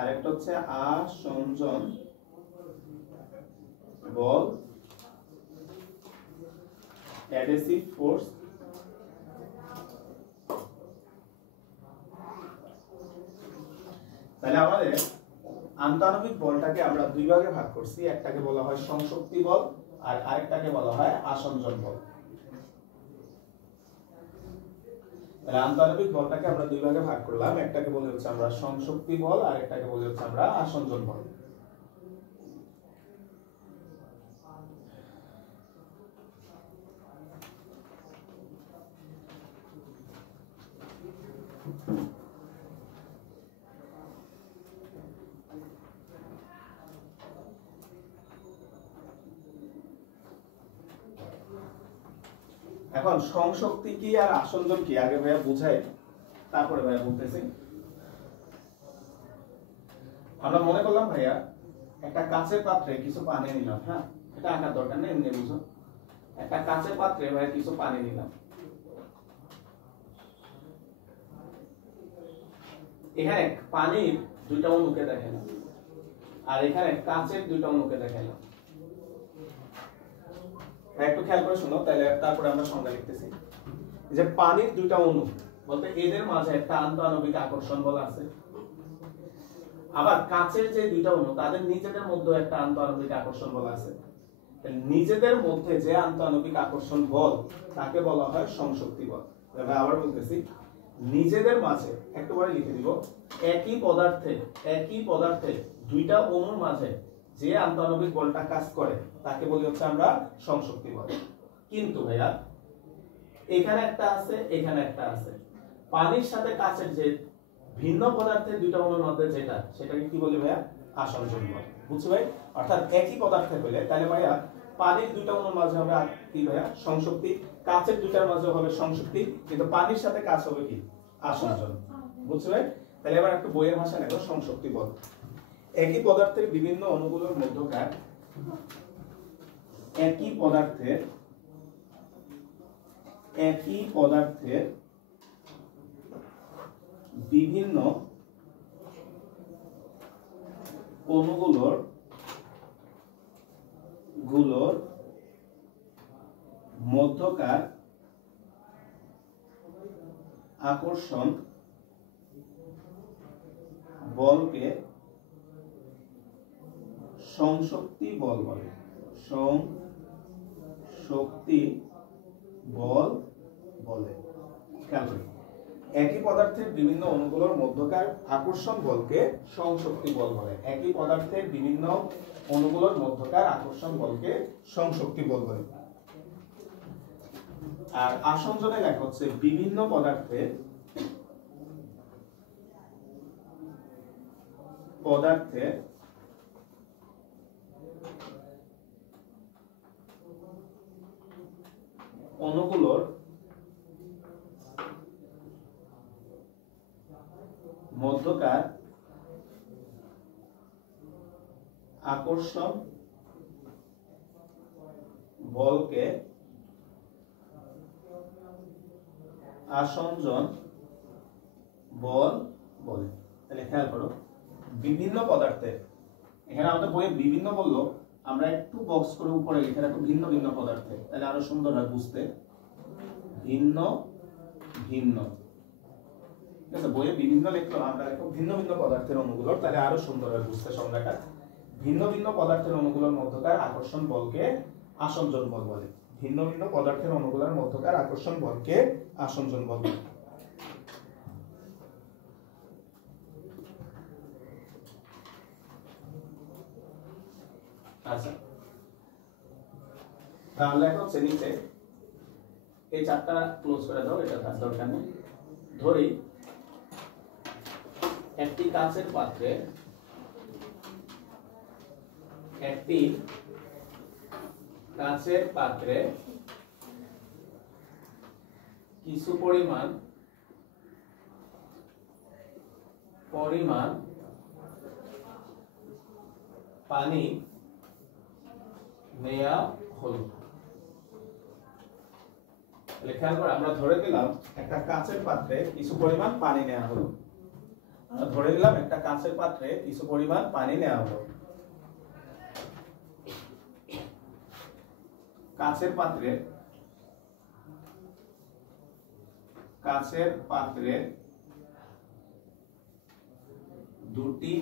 আরেকটা হচ্ছে আসঞ্জন বল, অ্যাডহেসিভ ফোর্স। তাহলে আমাদের আন্তঃআণবিক বলটাকে আমরা দুই ভাগে ভাগ করছি। একটাকে বলা হয় সংশক্তি বল আর আরেকটাকে বলা হয় আসঞ্জন বল। তাহলে আন্তঃআণবিক বলটাকে আমরা দুই ভাগে ভাগ করলাম। একটাকে বলে হচ্ছে আমরা সংশক্তি বল আর একটাকে বলে হচ্ছে আমরা আসঞ্জন বল। এখন সংশক্তি কি আর আসঞ্জন কি আগে ভাইয়া বুঝাই, তারপরে ভাইয়া বলতেছি। আমরা মনে করলাম ভাইয়া একটা কাঁচের পাত্রে কিছু পানি নিলাম। হ্যাঁ, এটা আঁকার দরকার নেই, এমনি বুঝো। একটা কাঁচের পাত্রে ভাইয়া কিছু পানি নিলাম। এখানে পানির দুইটা অণুকে দেখালাম আর এখানে কাঁচের দুইটা অণুকে দেখালাম। একটু খেয়াল করে শোনো, তাহলে তারপরে আমরা সংজ্ঞা লিখতেছি। যে পানির দুইটা অণু বলতে এদের মাঝে একটা আন্তঃআণবিক আকর্ষণ বল আছে, আবার কাঁচের যে দুইটা অণু তাদের নিজেদের মধ্যে একটা আন্তঃআণবিক আকর্ষণ বল আছে। নিজেদের মধ্যে যে আন্তঃআণবিক আকর্ষণ বল তাকে বলা হয় সংশক্তি বল। তবে আবার বলতেছি, নিজেদের মাঝে একটুবারে লিখে দিব, একই পদার্থে দুইটা অণুর মাঝে যে আন্তঃআণবিক বলটা কাজ করে তাকে বলি হচ্ছে আমরা সংশক্তি বল। কিন্তু ভাইয়া এখানে একটা আছে, এখানে একটা আছে। পানির সাথে কাঁচের যে ভিন্ন পদার্থের দুইটা অণুর মধ্যে যেটা, সেটাকে কি বলি ভাইয়া? আসঞ্জন বল। বুঝছো ভাই? অর্থাৎ একই পদার্থে হলে তাহলে ভাইয়া পানির দুইটা অণুর মাঝে হবে কি ভাইয়া? সংশক্তি। কাঁচের দুইটার মাঝে হবে সংশক্তি, কিন্তু পানির সাথে কাঁচ হবে কি? আসঞ্জন। বুঝছো ভাই? তাহলে এবার একটু বইয়ের ভাষা দেখো, সংশক্তি বল। একই পদার্থের বিভিন্ন অণুগুলোর মধ্যকার একই পদার্থের বিভিন্ন অণুগুলোর মধ্যকার আকর্ষণ বলকে সংশক্তি বল বলে। সংশক্তি বল বলে। খেয়াল করি, একই পদার্থের বিভিন্ন অণুগুলোর মধ্যকার আকর্ষণ বলকে সংশক্তি বল বলে। একই পদার্থের বিভিন্ন অণুগুলোর মধ্যকার আকর্ষণ বলকে সংশক্তি বল বলে। আর আসঞ্জনে লেখা হচ্ছে বিভিন্ন পদার্থের অণুগুলোর মধ্যকার আকর্ষণ বলকে আসঞ্জন বল বলে। তাহলে খেয়াল করো, বিভিন্ন পদার্থে, এখানে আমাদের বইয়ে বিভিন্ন বললো, আমরা একটু বক্স করে উপরে লিখে রাখো ভিন্ন ভিন্ন পদার্থে, তাহলে আরো সুন্দর হয় বুঝতে। ভিন্ন ভিন্ন, ঠিক আছে, বইয়ে বিভিন্ন লিখলো, আমরা লিখো ভিন্ন ভিন্ন পদার্থের অণুগুলো, তাহলে আরো সুন্দর হয় বুঝতে সংজ্ঞাটা। ভিন্ন ভিন্ন পদার্থের অণুগুলোর মধ্যকার আকর্ষণ বলকে আসঞ্জন বল বলে। ভিন্ন ভিন্ন পদার্থের অণুগুলোর মধ্যকার আকর্ষণ বলকে আসঞ্জন বল বলে। আচ্ছা, তাহলে এখন হচ্ছে নিচে এই চারটা ক্লোজ করে দাও, এটা থাকার দরকার নেই। ধরি একটি কাচের পাত্রে কিছু পরিমাণ পানি নেওয়া হলো। খেয়াল করে আমরা ধরে নিলাম একটা কাচের পাত্রে কিছু পরিমাণ পানি নেওয়া হলো। আমরা ধরে নিলাম একটা কাচের পাত্রে কিছু পরিমাণ পানি নেওয়া হলো। কাচের পাত্রে দুটি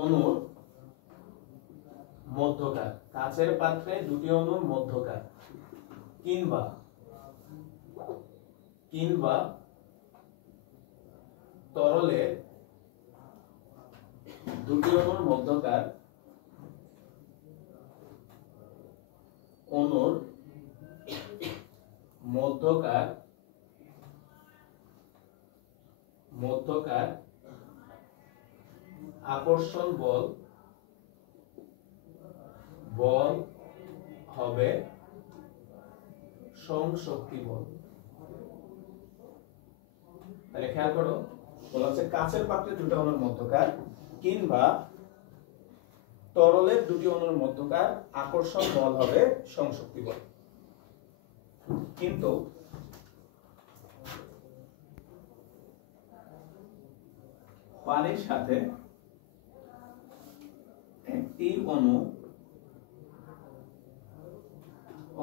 অণুর মধ্যকার, কাচের পাত্রে দুটি অণুর মধ্যকার কিংবা তরলের দুটি অণুর মধ্যকার আকর্ষণ বল হবে সংশক্তি বল। তাহলে খেয়াল করো, বলা হচ্ছে কাচের পাত্রে দুটি অণুর মধ্যকার কিংবা তরলের দুটি অণুর মধ্যকার আকর্ষণ বল হবে সংশক্তি বল। কিন্তু পানির সাথে একটি অণু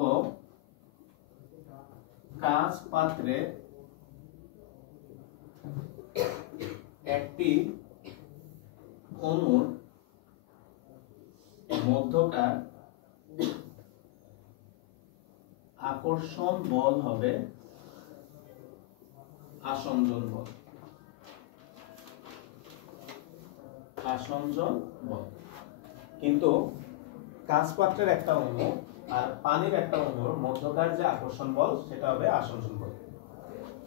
ও কাঁচ পাত্রে একটি অণুর মধ্যকার আকর্ষণ বল হবে আসঞ্জন বল। কিন্তু কাঁচ পাত্রের একটা অণু আর পানির একটা অণুর মধ্যকার যে আকর্ষণ বল সেটা হবে আসঞ্জন বল।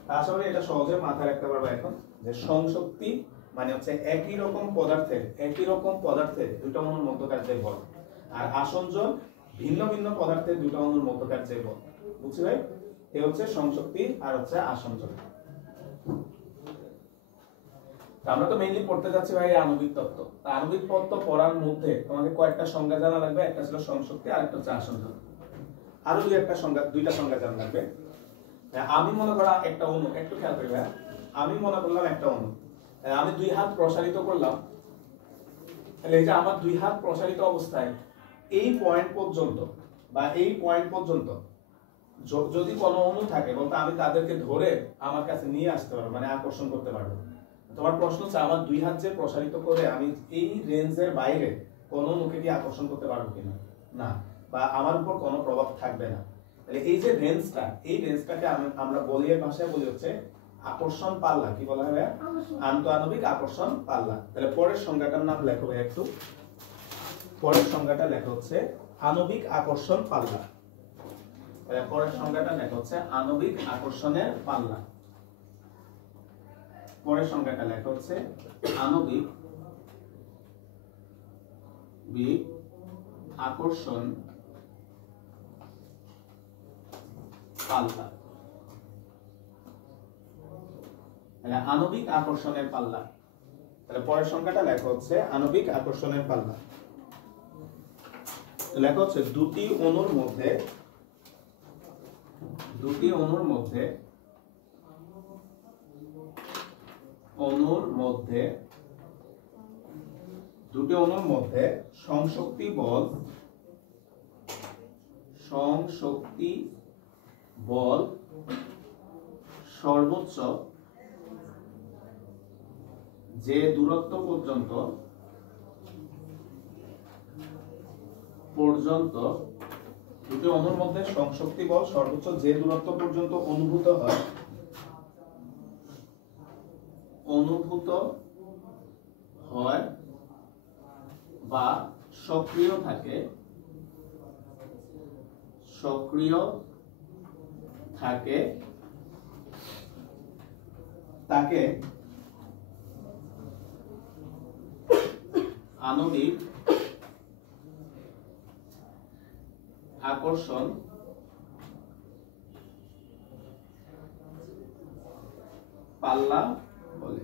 তাছাড়া এটা সহজে মাথায় রাখতে পারবে এখন, যে সংশক্তি মানে হচ্ছে একই রকম পদার্থের দুটো অণুর মধ্যকার যে বল, আর আসঞ্জন ভিন্ন ভিন্ন পদার্থের দুটো অণুর মধ্যকার যে বল। বুঝছি ভাই? এই হচ্ছে সংশক্তি আর হচ্ছে আসঞ্জন। আমরা তো মেইনলি পড়তে যাচ্ছি ভাই আণবিক তত্ত্ব। আণবিক তত্ত্ব পড়ার মধ্যে তোমাকে কয়েকটা সংজ্ঞা জানা লাগবে, একটা ছিল সংশক্তি আর একটা হচ্ছে আসঞ্জন, আরো দুইটা সংজ্ঞা জানা লাগবে। আমি মনে করা একটা অণু, একটু খেয়াল করবে, আমি মনে করলাম একটা অণু, আমি দুই হাত প্রসারিত করলাম, তাহলে এই যে আমার দুই হাত প্রসারিত অবস্থায় এই পয়েন্ট পর্যন্ত যদি কোনো অণু থাকে বলতে আমি তাদেরকে ধরে আমার কাছে নিয়ে আসতে পারবো, মানে আকর্ষণ করতে পারবো। তোমার প্রশ্ন হচ্ছে আমার দুই হাত যে প্রসারিত করে আমি এই রেঞ্জের বাইরে কোনো অণুকে কি আকর্ষণ করতে পারবো কিনা? না, বা আমার উপর কোনো প্রভাব থাকবে না। তাহলে এই যে রেঞ্জটাকে আমরা বলির ভাষায় বলি হচ্ছে আকর্ষণ পাল্লা। কি বলা হয়? আন্তঃআণবিক আকর্ষণ পাল্লা। তাহলে পরের সংজ্ঞাটার নাম লেখো একটু। পরের সংজ্ঞাটা লেখা হচ্ছে আণবিক আকর্ষণ পাল্লা। তাহলে পরের সংজ্ঞাটা লেখা হচ্ছে আণবিক আকর্ষণের পাল্লা। পরের সংজ্ঞাটা লেখা হচ্ছে আণবিক আকর্ষণ পাল্লা। তাহলে আণবিক আকর্ষণের পাল্লা। তাহলে পরের সংখ্যাটা লেখা হচ্ছে আণবিক আকর্ষণের পাল্লা। লেখা হচ্ছে দুটি অণুর দুটি অণুর মধ্যে সংশক্তি বল সর্বোচ্চ যে দূরত্ব পর্যন্ত দুটি অণুর মধ্যে সংশক্তি বল সর্বোচ্চ যে দূরত্ব পর্যন্ত অনুভূত হয় বা সক্রিয় থাকে তাকে আণবিক আকর্ষণ পাল্লা বলে।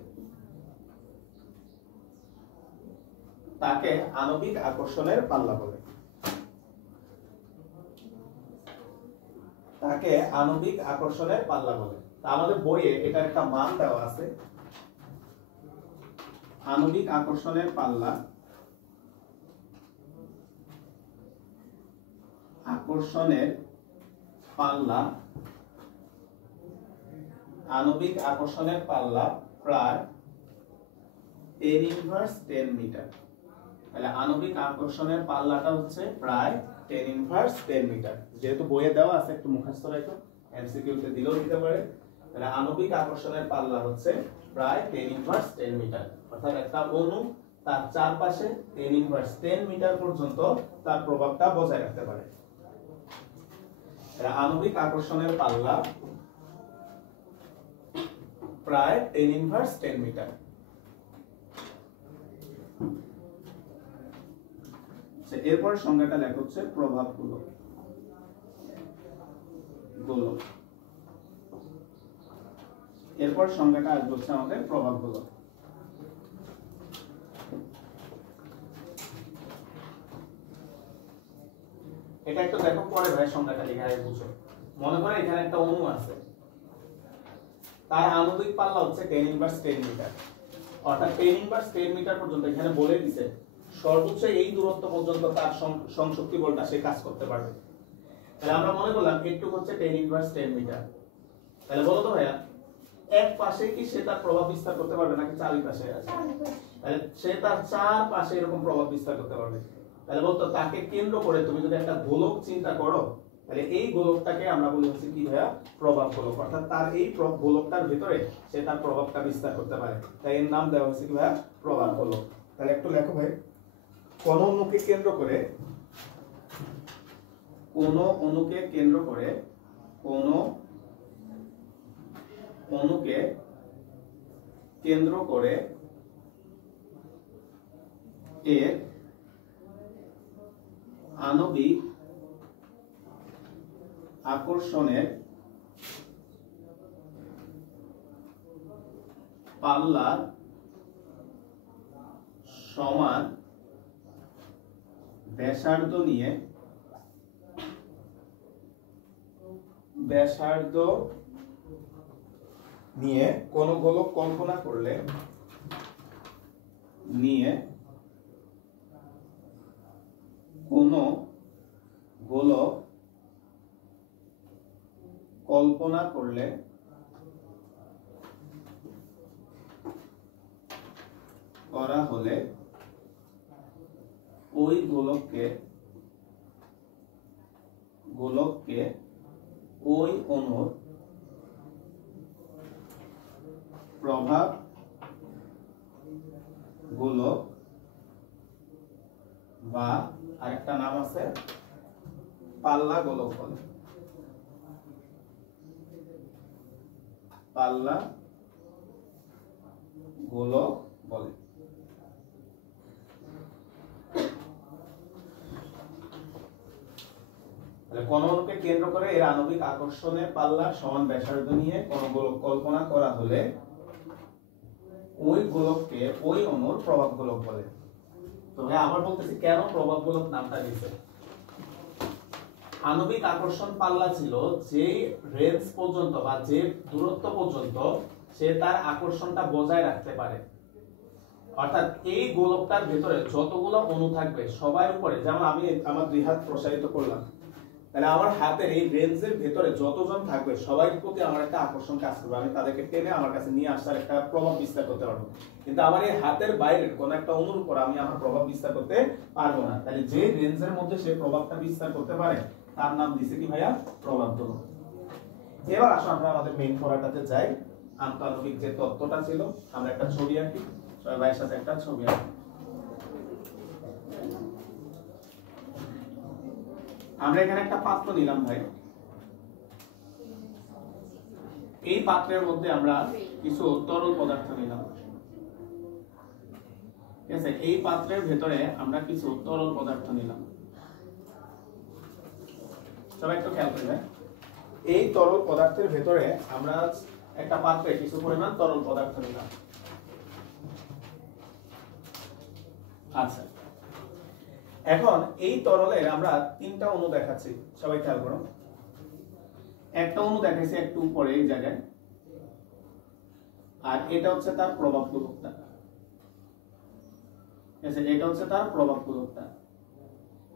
তাকে আণবিক আকর্ষণের পাল্লা বলে। আমাদের বইয়ে এটা একটা মান দেওয়া আছে। আণবিক আকর্ষণের পাল্লা প্রায় 10^10 মিটার। তাহলে আণবিক আকর্ষণের পাল্লাটা হচ্ছে প্রায় 10^10 মিটার। যেহেতু বইয়ে দেওয়া আছে একটু মুখস্থ রাখো, এমসিকিউ তে দিলেও দিতে পারে। তাহলে আণবিক আকর্ষণের পাল্লা হচ্ছে প্রায় 10^10 মিটার। অর্থাৎ একটা অণু তার চারপাশে 10^10 মিটার পর্যন্ত তার প্রভাবটা বজায় রাখতে পারে। আণবিক আকর্ষণের পাল্লা প্রায় 10^10 মিটার। এরপর সংজ্ঞাটা লেখা হচ্ছে প্রভাবগুলো। এরপর সংজ্ঞাটা আসবে হচ্ছে আমাদের প্রভাবগুলো। এটা একটু দেখো পরে ভাই সংজ্ঞাটা লেখা আছে বুঝো। মনে করে এখানে একটা অণু আছে, তার আণবিক পাল্লা হচ্ছে 10^10 মিটার। অর্থাৎ 10^10 মিটার পর্যন্ত এখানে বলে দিছে সর্বোচ্চ এই দূরত্ব পর্যন্ত তার সংশক্তি বলটা সে কাজ করতে পারবে। তাহলে আমরা মনে করলাম একটু হচ্ছে 10^10 মিটার। তাহলে বলো তো ভাইয়া, এক পাশে কি সে তার প্রভাব বিস্তার করতে পারবে নাকি চারিপাশে আছে? তাহলে সে তার চারপাশে এরকম প্রভাব বিস্তার করতে পারবে। তাহলে বলতো তাকে কেন্দ্র করে তুমি যদি একটা গোলক চিন্তা করো, তাহলে এই গোলকটাকে আমরা বলি হচ্ছে কি ভাইয়া? প্রভাব গোলক। অর্থাৎ তার এই গোলকটার ভিতরে সে তার প্রভাবটা বিস্তার করতে পারে, তাই এর নাম দেওয়া হয়েছে কি ভাইয়া? প্রভাব গোলক। তাহলে একটু লেখো ভাই, কোন অণুকে কেন্দ্র করে এর আণবিক আকর্ষণের পাল্লার সমান ব্যাসার্ধ নিয়ে কোন গোলক কল্পনা করলে করা হলে ওই গোলককে ওই অণুর প্রভাব গোলক বা আরেকটা নাম আছে পাল্লা গোলক বলে। পাল্লা গোলক বলে। কোন অণুকে কেন্দ্র করে এর আণবিক আকর্ষণের পাল্লা সমান ব্যাসার্ধ নিয়ে কোন গোলক কল্পনা করা হলে ওই গোলককে ওই অণুর প্রভাব গোলক বলে। তো ভাই আবার বলতেছি, কেন প্রভাব গোলক নামটা দিয়েছে? আণবিক আকর্ষণ পাল্লা ছিল যে রেঞ্জ পর্যন্ত বা যে দূরত্ব পর্যন্ত সে তার আকর্ষণটা বজায় রাখতে পারে। অর্থাৎ এই গোলকটার ভেতরে যতগুলো অণু থাকবে সবার উপরে, যেমন আমি আমার দুই হাত প্রসারিত করলাম, তাহলে আমার হাতের এই রেঞ্জের ভেতরে যতজন থাকবে সবার প্রতি আমার একটা আকর্ষণ কাজ করবে, আমি তাদেরকে টেনে আমার কাছে নিয়ে আসার একটা প্রভাব বিস্তার করতে পারবো। কিন্তু আমার এই হাতের বাইরের কোন একটা অণুর উপর আমি আমার প্রভাব বিস্তার করতে পারবো না। তাহলে যে রেঞ্জের মধ্যে সে প্রভাবটা বিস্তার করতে পারে তার নাম দিছে কি ভাইয়া? প্রভাব দোলক। এবার আসো আমরা আমাদের মেইন পড়াটাতে যাই। আন্তঃআণবিক যে তত্ত্বটা ছিল, আমরা একটা ছবি আঁকি, সবাই ভাইয়ের সাথে একটা ছবি আঁকি। আমরা এখানে একটা পাত্র নিলাম ভাই, এই পাত্রের মধ্যে আমরা কিছু তরল পদার্থ নিলাম, ঠিক আছে? এই পাত্রের ভেতরে আমরা কিছু তরল পদার্থ নিলাম, সবাই একটু খেয়াল করবে। এই তরল পদার্থের ভেতরে আমরা একটা পাত্রে কিছু পরিমাণ তরল পদার্থ নিলাম। আচ্ছা, এখন এই তরলের আমরা তিনটা অণু দেখাচ্ছি, সবাই খেয়াল করো। একটা অণু দেখাইছি একটু উপরে এই জায়গায়, আর এটা হচ্ছে তার প্রভাব গোলকটা, ঠিক আছে? এটা হচ্ছে তার প্রভাব গোলকটা।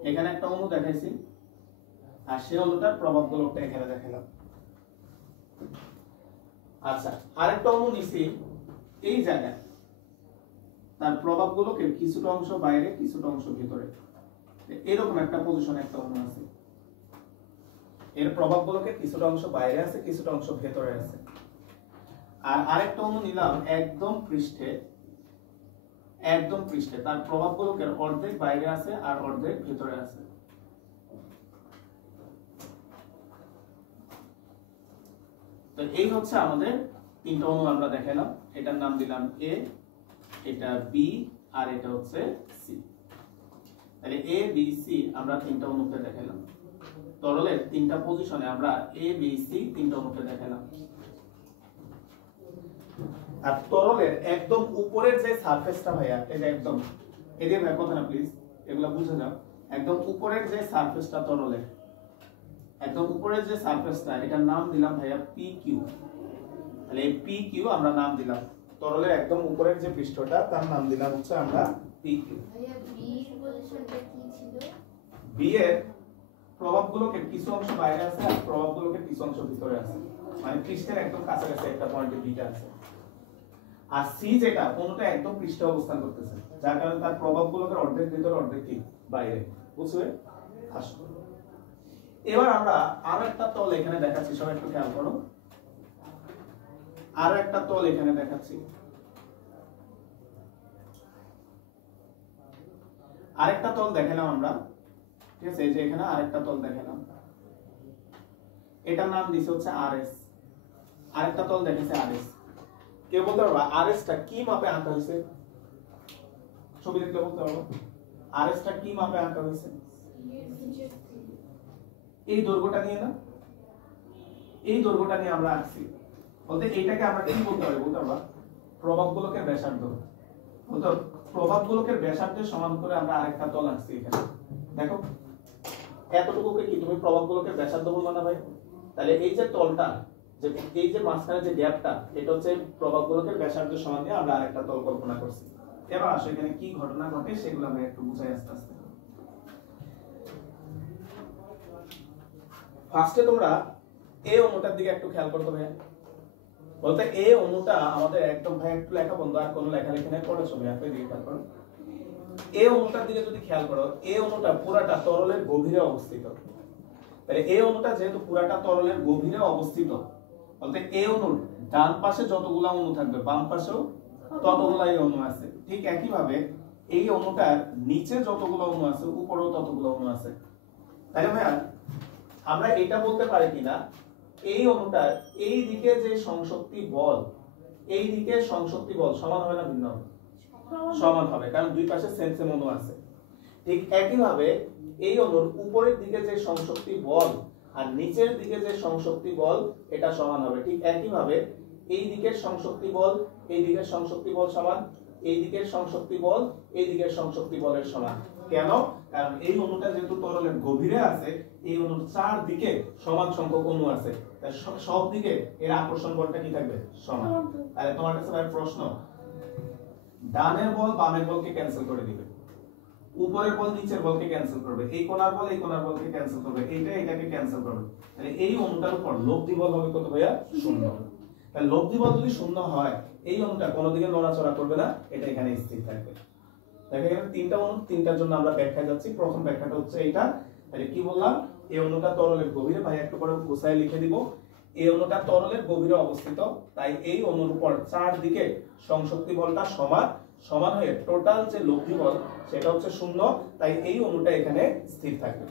এখানে একটা অণু দেখাইছি, আর সেই অণুটার প্রভাব গোলকটা এখানে দেখালাম। আচ্ছা, আরেকটা অণু নিছি এই জায়গায়, তার প্রভাব গোলকের কিছুটা অংশ বাইরে কিছুটা অংশ ভিতরে, এরকম একটা পজিশনে একটা অণু আছে। এর প্রভাব গোলকের কিছুটা অংশ বাইরে আছে কিছুটা অংশ ভেতরে আছে। আর আরেকটা অণু নিলাম একদম পৃষ্ঠে, একদম পৃষ্ঠে, তার প্রভাব গোলকের অর্ধেক বাইরে আছে আর অর্ধেক ভেতরে আছে। তো এই হচ্ছে আমাদের তিনটা অণু আমরা দেখালাম। এটার নাম দিলাম এ, এটা বি, আর এটা হচ্ছে সি। তাহলে এ বি সি আমরা তিনটা অণুকে দেখালাম। তরলের তিনটা পজিশনে আমরা এ বি সি তিনটা অণুকে দেখালাম। আর তরলের একদম উপরের যে সারফেসটা ভাইয়া, এটা একদম এদিকে ভাই কথা না প্লিজ, এগুলা বুঝে নাও। একদম উপরের যে সারফেসটা তরলের, একদম উপরের যে সারফেসটা, এটার নাম দিলাম ভাইয়া পি কিউ। তাহলে এই পি কিউ আমরা নাম দিলাম। তরলের একদম উপরের যে পৃষ্ঠটা তার নাম দিলাম হচ্ছে আমরা পি কিউ। ভাইয়া বি এর পজিশনটা কি ছিল? বি এর প্রভাবগুলোকে কিছু অংশ বাইরে আছে আর প্রভাবগুলোকে কিছু অংশ ভিতরে আছে, মানে পৃষ্ঠের একদম কাছাকাছি একটা পয়েন্টে বিটা আছে। আর সি যেটা, কোনটা একদম পৃষ্ঠে অবস্থান করতেছে, যার কারণে তার প্রভাবগুলোকে অর্ধেক ভিতরে অর্ধেক কি বাইরে। বুঝলে? আসো এবার আমরা আরো একটা তল এখানে দেখাচ্ছি, সবাই একটু খেয়াল করো। আরো একটা তল এখানে দেখাচ্ছি। আরেকটা তল দেখালাম আমরা, ঠিক আছে? এই যে এখানে আরেকটা তল দেখালাম, এটার নাম দিছে হচ্ছে আরএস। আরেকটা তল দেখেছে আরএস। কে বলতে পারবা আরএস টা কি মাপে আঁকা হয়েছে? ছবি দেখলে বলতে পারবো আরএস টা কি মাপে আঁকা হয়েছে? এই দৈর্ঘ্যটা নিয়ে না, এই দৈর্ঘ্যটা নিয়ে আমরা আঁকছি। বলতে এইটাকে আমরা কি বলতে পারি বলতে পারবা? প্রভাব গোলকের ব্যাসার্ধ। বলতে প্রভাব গোলকের ব্যাসার্ধের সমান করে আমরা আরেকটা তল আঁকছি এখানে। দেখো এতটুকুকে কি তুমি প্রভাব গোলকের ব্যাসার্ধ বলবা না ভাই? তাহলে এই যে তলটা, যে এই যে মাঝখানে যে গ্যাপটা, এটা হচ্ছে প্রভাব গোলকের ব্যাসার্ধের সমান দিয়ে আমরা আরেকটা তল কল্পনা করছি। এবার আসলে এখানে কি ঘটনা ঘটে সেগুলো আমরা একটু বুঝাই আস্তে আস্তে। ফার্স্টে তোমরা এই অণুটার দিকে একটু খেয়াল করতে ভাই। বলতে এই অণুটা আমাদের একদম ভাই একটু লেখা বন্ধ, আর কোনো লেখালেখি নাই, পড়ে ছবি আপনি দিকে খেয়াল করো। এই অণুটার দিকে যদি খেয়াল করো, এই অণুটা পুরাটা তরলের গভীরে অবস্থিত। তাহলে এই অণুটা যেহেতু পুরাটা তরলের গভীরে অবস্থিত, বলতে এই অণুর ডান পাশে যতগুলা অণু থাকবে বাম পাশেও ততগুলাই অণু আছে। ঠিক একই ভাবে এই অণুটার নিচে যতগুলো অণু আছে উপরেও ততগুলো অণু আছে। তাহলে ভাইয়া আমরা এটা বলতে পারি কিনা এই অণুটার এই দিকে যে সংশক্তি বল, এই দিকে সংশক্তি বল সমান হবে না ভিন্ন হবে? সমান হবে, কারণ দুই পাশে সেম সেম অণু আছে। ঠিক একই ভাবে এই অণুর উপরের দিকে যে সংশক্তি বল আর নিচের দিকে যে সংশক্তি বল এটা সমান হবে। ঠিক একই ভাবে এই দিকের সংশক্তি বল এই দিকের সংশক্তি বল সমান, এই দিকের সংশক্তি বল এই দিকের সংশক্তি বলের সমান। কেন? কারণ এই অণুটা যেহেতু তরলের গভীরে আছে, এই অণুর চারদিকে সমান সংখ্যক অণু আছে, তাই সব দিকে এর আকর্ষণ বলটা কি থাকবে? সমান। তাহলে তোমার কাছে ভাই প্রশ্ন, ডানের বল বামের বলকে ক্যান্সেল করে দিবে, উপরের বল নিচের বলকে ক্যান্সেল করবে, এই কোণার বল এই কোণার বলকে ক্যান্সেল করবে, এইটা এটাকে ক্যান্সেল করবে। তাহলে এই অণুটার উপর লব্ধি বল হবে কত ভাইয়া? শূন্য। তাহলে লব্ধি বল যদি শূন্য হয়, এই অণুটা কোনো দিকে নড়াচড়া করবে না, এটা এখানে স্থির থাকবে। দেখো এখানে তিনটা অণু, তিনটার জন্য আমরা ব্যাখ্যায় যাচ্ছি। প্রথম ব্যাখ্যাটা হচ্ছে এইটা। তাহলে কি বললাম? এই অণুটা তরলের গভীরে, ভাই একটু পরে গোছায় লিখে দিব। এই অণুটা তরলের গভীরে অবস্থিত, তাই এই অণুর উপর চারদিকে সংশক্তি বলটা সমান, সমান হয়ে টোটাল যে লব্ধি বল সেটা হচ্ছে শূন্য, তাই এই অণুটা এখানে স্থির থাকবে।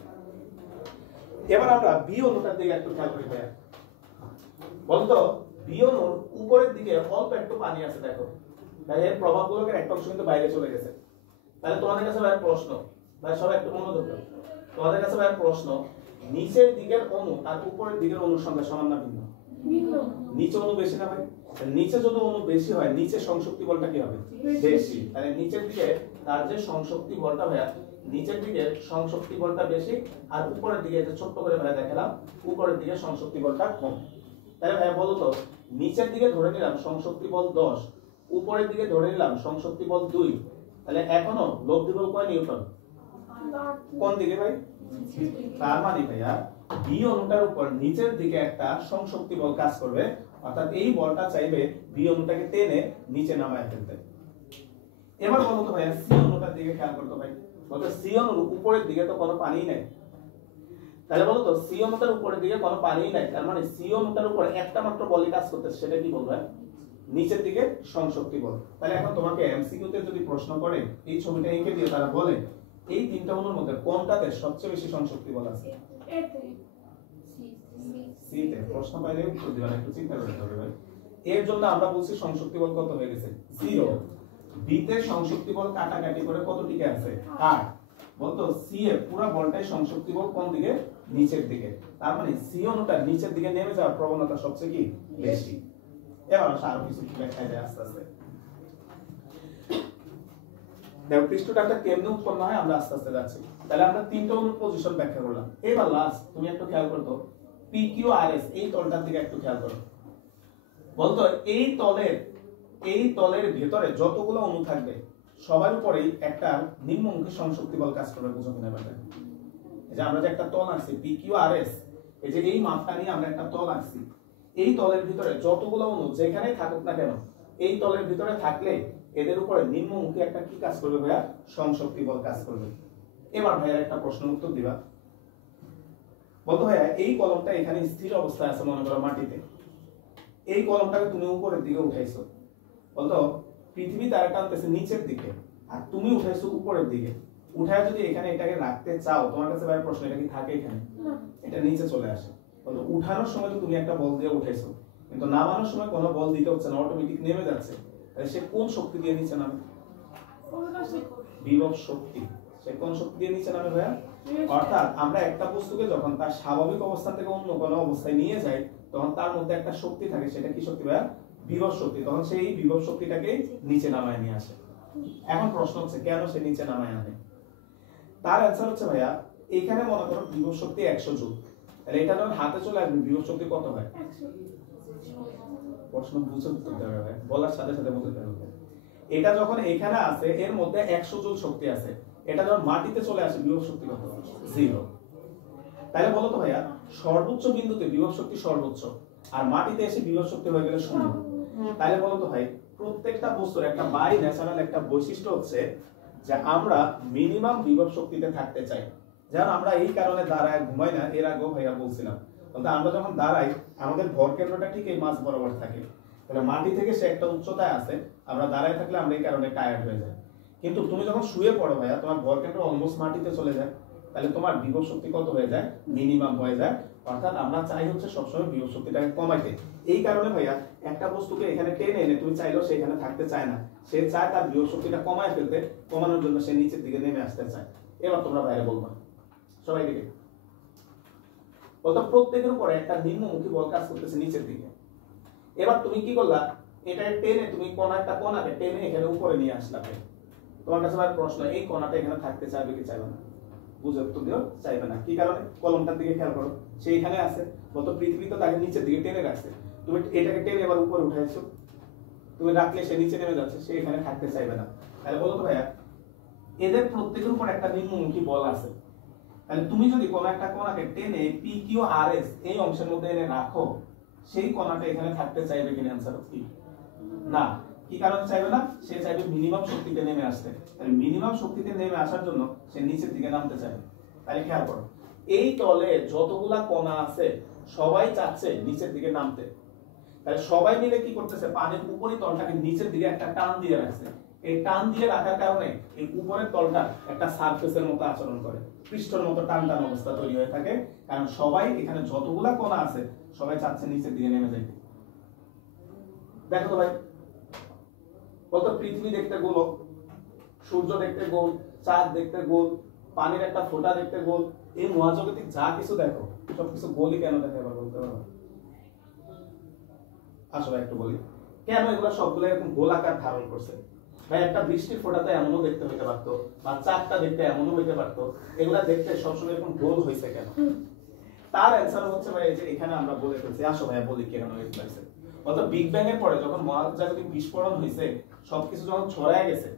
এবার আমরা বি অণুটার দিকে একটু খেয়াল করি ভাইয়া। বলতো বি অণুর উপরের দিকে অল্প একটু পানি আছে, দেখো তাই এর প্রভাবগুলোকে একটা অংশ কিন্তু বাইরে চলে গেছে। তাহলে তোমাদের কাছে ভাই প্রশ্ন, ভাই সবাই একটু মনোযোগ দাও, তোমাদের কাছে ভাই প্রশ্ন, নিচের দিকের অণু আর উপরের দিকের অণুর সংখ্যা সমান না ভিন্ন? নিচে অণু বেশি না ভাই? নিচে যদি অণু বেশি হয়, নিচে সংশক্তি বলটা কি হবে? বেশি। তাহলে নিচের দিকে তার যে সংশক্তি বলটা ভাইয়া, নিচের দিকে সংশক্তি বলটা বেশি, আর উপরের দিকে যে ছোট্ট করে ভাইয়া দেখালাম, উপরের দিকে সংশক্তি বলটা কম। তাহলে ভাইয়া বলো তো, নিচের দিকে ধরে নিলাম সংশক্তি বল 10, উপরের দিকে ধরে নিলাম সংশক্তি বল 2, তাহলে এখনো লব্ধি বল কয় নিউটন? কোন দিকে ভাই? তার মানে ভাইয়া বি অণুটার উপর নিচের দিকে একটা সংশক্তি বল কাজ করবে, অর্থাৎ এই বলটা চাইবে বি অণুটাকে টেনে নিচে নামায় ফেলতে। এবার বলো তো ভাইয়া সি অণুটার দিকে খেয়াল করতে ভাই। বলতো সি অণুর উপরের দিকে তো কোনো পানি নেই, তাহলে বলো তো সি অণুটার উপরের দিকে কোনো পানি নাই, তার মানে সি অণুটার উপর একটা মাত্র বলই কাজ করতেছে, সেটা কি বলবে? নিচের দিকে সংশক্তি বল। তাহলে এখন তোমাকে এমসিকিউ তে যদি প্রশ্ন করে, এই ছবিটা এঁকে দিয়ে তারা বলে এই তিনটা অণুর মধ্যে কোনটাতে সবচেয়ে বেশি সংশক্তি বল আছে? সি তে। প্রশ্ন পাইলে উত্তর দিবেন, একটু চিন্তা করতে হবে ভাই। এর জন্য আমরা বলছি সংশক্তি বল কত হয়ে গেছে? 0। বি তে সংশক্তি বল কাটাকাটি করে কত টিকে আছে? 8। বলতো সি এ পুরো বলটাই সংশক্তি বল কোন দিকে? নিচের দিকে। তার মানে সি অণুটা নিচের দিকে নেমে যাওয়ার প্রবণতা সবচেয়ে কি বেশি। এবার আরো কিছু ব্যাখ্যা যায় আস্তে আস্তে। দেখো পৃষ্ঠটাটা কেমনে উৎপন্ন হয় আমরা আস্তে আস্তে যাচ্ছি। তাহলে আমরা তিনটা অণুর পজিশন ব্যাখ্যা করলাম। এবার লাস্ট তুমি একটু খেয়াল করতো পি কিউ আর এস, এই তলটার দিকে একটু খেয়াল করো। বলতো এই তলের ভেতরে যতগুলো অণু থাকবে সবার উপরেই একটা নিম্নমুখী সংশক্তি বল কাজ করবে, বুঝো কিনা ব্যাপারটা? এই যে আমরা যে একটা তল আঁকছি পি কিউ আর এস, এই যে এই মাপটা নিয়ে আমরা একটা তল আঁকছি, এই তলের ভিতরে যতগুলো অণু যেখানেই থাকুক না কেন, এই তলের ভিতরে থাকলে এদের উপরে নিম্নমুখী একটা কি কাজ করবে ভাইয়া? সংশক্তি বল কাজ করবে। এবার ভাইয়া একটা প্রশ্নের উত্তর দিবা। বলতো ভাইয়া এই কলমটা এখানে স্থির অবস্থায় আছে মনে করো মাটিতে, এই কলমটাকে তুমি উপরের দিকে উঠাইছো। বলতো পৃথিবী তারা টানতেছে নিচের দিকে, আর তুমি উঠাইছো উপরের দিকে। উঠায় যদি এখানে এটাকে রাখতে চাও, তোমার কাছে ভাই প্রশ্ন, এটা কি থাকে এখানে? এটা নিচে চলে আসে। বলতো উঠানোর সময় তো তুমি একটা বল দিয়ে উঠাইছো, কিন্তু নামানোর সময় কোনো বল দিতে হচ্ছে না, অটোমেটিক নেমে যাচ্ছে। তাহলে সে কোন শক্তি দিয়ে নিচে নামে? বিভব শক্তি। সে কোন শক্তি দিয়ে নিচে নামে ভাইয়া? অর্থাৎ আমরা একটা বস্তুকে যখন তার স্বাভাবিক অবস্থা থেকে অন্য কোনো অবস্থায় নিয়ে যাই, তখন তার মধ্যে একটা শক্তি থাকে, সেটা কি শক্তি ভাইয়া? বিভব শক্তি। তখন সেই বিভব শক্তিটাকে নিচে নামায় নিয়ে আসে। এখন প্রশ্ন হচ্ছে কেন সে নিচে নামায় আনে? তার অ্যান্সার হচ্ছে ভাইয়া, এখানে মনে করো বিভব শক্তি 100 জুল, তাহলে এটা যখন হাতে চলে আসবে বিভব শক্তি কত হয়? প্রশ্ন বুঝে উত্তর দেওয়া হয়, বলার সাথে সাথে বুঝতে হবে। এটা যখন এখানে আছে এর মধ্যে 100 জুল শক্তি আছে, এটা যখন মাটিতে চলে আসে বিভব শক্তি কত? 0। তাহলে বলো তো ভাইয়া, সর্বোচ্চ বিন্দুতে বিভব শক্তি সর্বোচ্চ, আর মাটিতে এসে বিভব শক্তি হয়ে গেলে 0। তাহলে বলো তো ভাই, প্রত্যেকটা বস্তুর একটা বাই ন্যাচারাল একটা বৈশিষ্ট্য হচ্ছে যে আমরা মিনিমাম বিভব শক্তিতে থাকতে চাই। যেমন আমরা এই কারণে দাঁড়ায় ঘুমাই না, এর আগেও ভাইয়া বলছিলাম। বলতে আমরা যখন দাঁড়াই আমাদের ভর কেন্দ্রটা ঠিক এই মাঝ বরাবর থাকে, তাহলে মাটি থেকে সে একটা উচ্চতায় আছে, আমরা দাঁড়ায় থাকলে আমরা এই কারণে টায়ার্ড হয়ে যাই। কিন্তু তুমি যখন শুয়ে পড়ো ভাইয়া, তোমার ভর কেন্দ্র অলমোস্ট মাটিতে চলে যায়, তাহলে তোমার বিভব শক্তি কত হয়ে যায়? মিনিমাম হয়ে যায়। অর্থাৎ আমরা চাই হচ্ছে সবসময় বিভব শক্তিটাকে কমাইতে। এই কারণে ভাইয়া একটা বস্তুকে এখানে টেনে এনে তুমি চাইলেও সেখানে থাকতে চায় না, সে চায় তার বিভব শক্তিটা কমায় ফেলতে, কমানোর জন্য সে নিচের দিকে নেমে আসতে চায়। এবার তোমরা বাইরে বলবা সবাই দিকে। বলতো প্রত্যেকের উপরে একটা নিম্নমুখী বল কাজ করতেছে নিচের দিকে। এবার তুমি কি করলা? এটা টেনে তুমি কোণাকে টেনে এখানে উপরে নিয়ে আসলা। তোমার কাছে প্রশ্ন, এই কোণাটা এখানে থাকতে চাইবে কি চাইবে না? বুঝে উত্তর দিও চাইবে না। কি কারণে? কলমটার দিকে খেয়াল করো, সেইখানে আছে বলতো পৃথিবী তো তাকে নিচের দিকে টেনে রাখছে, তুমি এটাকে টেনে এবার উপরে উঠাইছো, তুমি রাখলে সে নিচে নেমে যাচ্ছে, সে এখানে থাকতে চাইবে না। তাহলে বলো তো ভাইয়া এদের প্রত্যেকের উপর একটা নিম্নমুখী বল আছে, তাহলে তুমি যদি কোনো একটা কণাকে টেনে পি কিউ আর এস এই অংশের মধ্যে এনে রাখো, সেই কণাটা এখানে থাকতে চাইবে কিনা? অ্যান্সার কি না। কি কারণে চাইবে না? সে চাইবে মিনিমাম শক্তিতে নেমে আসতে, তাহলে মিনিমাম শক্তিতে নেমে আসার জন্য সে নিচের দিকে নামতে চাইবে। তাহলে খেয়াল করো এই তলে যতগুলা কণা আছে সবাই চাচ্ছে নিচের দিকে নামতে, তাহলে সবাই মিলে কি করতেছে? পানির উপরি তলটাকে নিচের দিকে একটা টান দিয়ে রাখছে। এই টান দিয়ে রাখার কারণে এই উপরের তলটা একটা সারফেসের মতো আচরণ করে, পৃষ্ঠের মতো টান টান অবস্থা তৈরি হয়ে থাকে, কারণ সবাই এখানে যতগুলা কণা আছে সবাই চাচ্ছে নিচের দিকে নেমে যাইতে। দেখো তো ভাই, বলতো পৃথিবী দেখতে গোলক, সূর্য দেখতে গোল, চাঁদ দেখতে গোল, পানির একটা ফোঁটা দেখতে গোল, এই মহাজাগতিক যা কিছু দেখো সবকিছু গোলই কেন দেখে এবার বলতে পারো? আসলে একটু বলি কেন এগুলো সবগুলো এরকম গোলাকার ধারণ করছে। ভাই একটা বৃষ্টির ফোঁটাতে এমনও দেখতে হইতে পারতো, বা চাঁদটা দেখতে এমনও হইতে পারতো, এগুলা দেখতে সবসময় এরকম গোল হয়েছে কেন? তার অ্যান্সার হচ্ছে ভাই এই যে এখানে আমরা বলে ফেলছি। আসো ভাই বলি কেন হয়েছে। অর্থাৎ বিগ ব্যাং এর পরে যখন মহাজাগতিক বিস্ফোরণ হয়েছে, সবকিছু যখন ছড়ায় গেছে,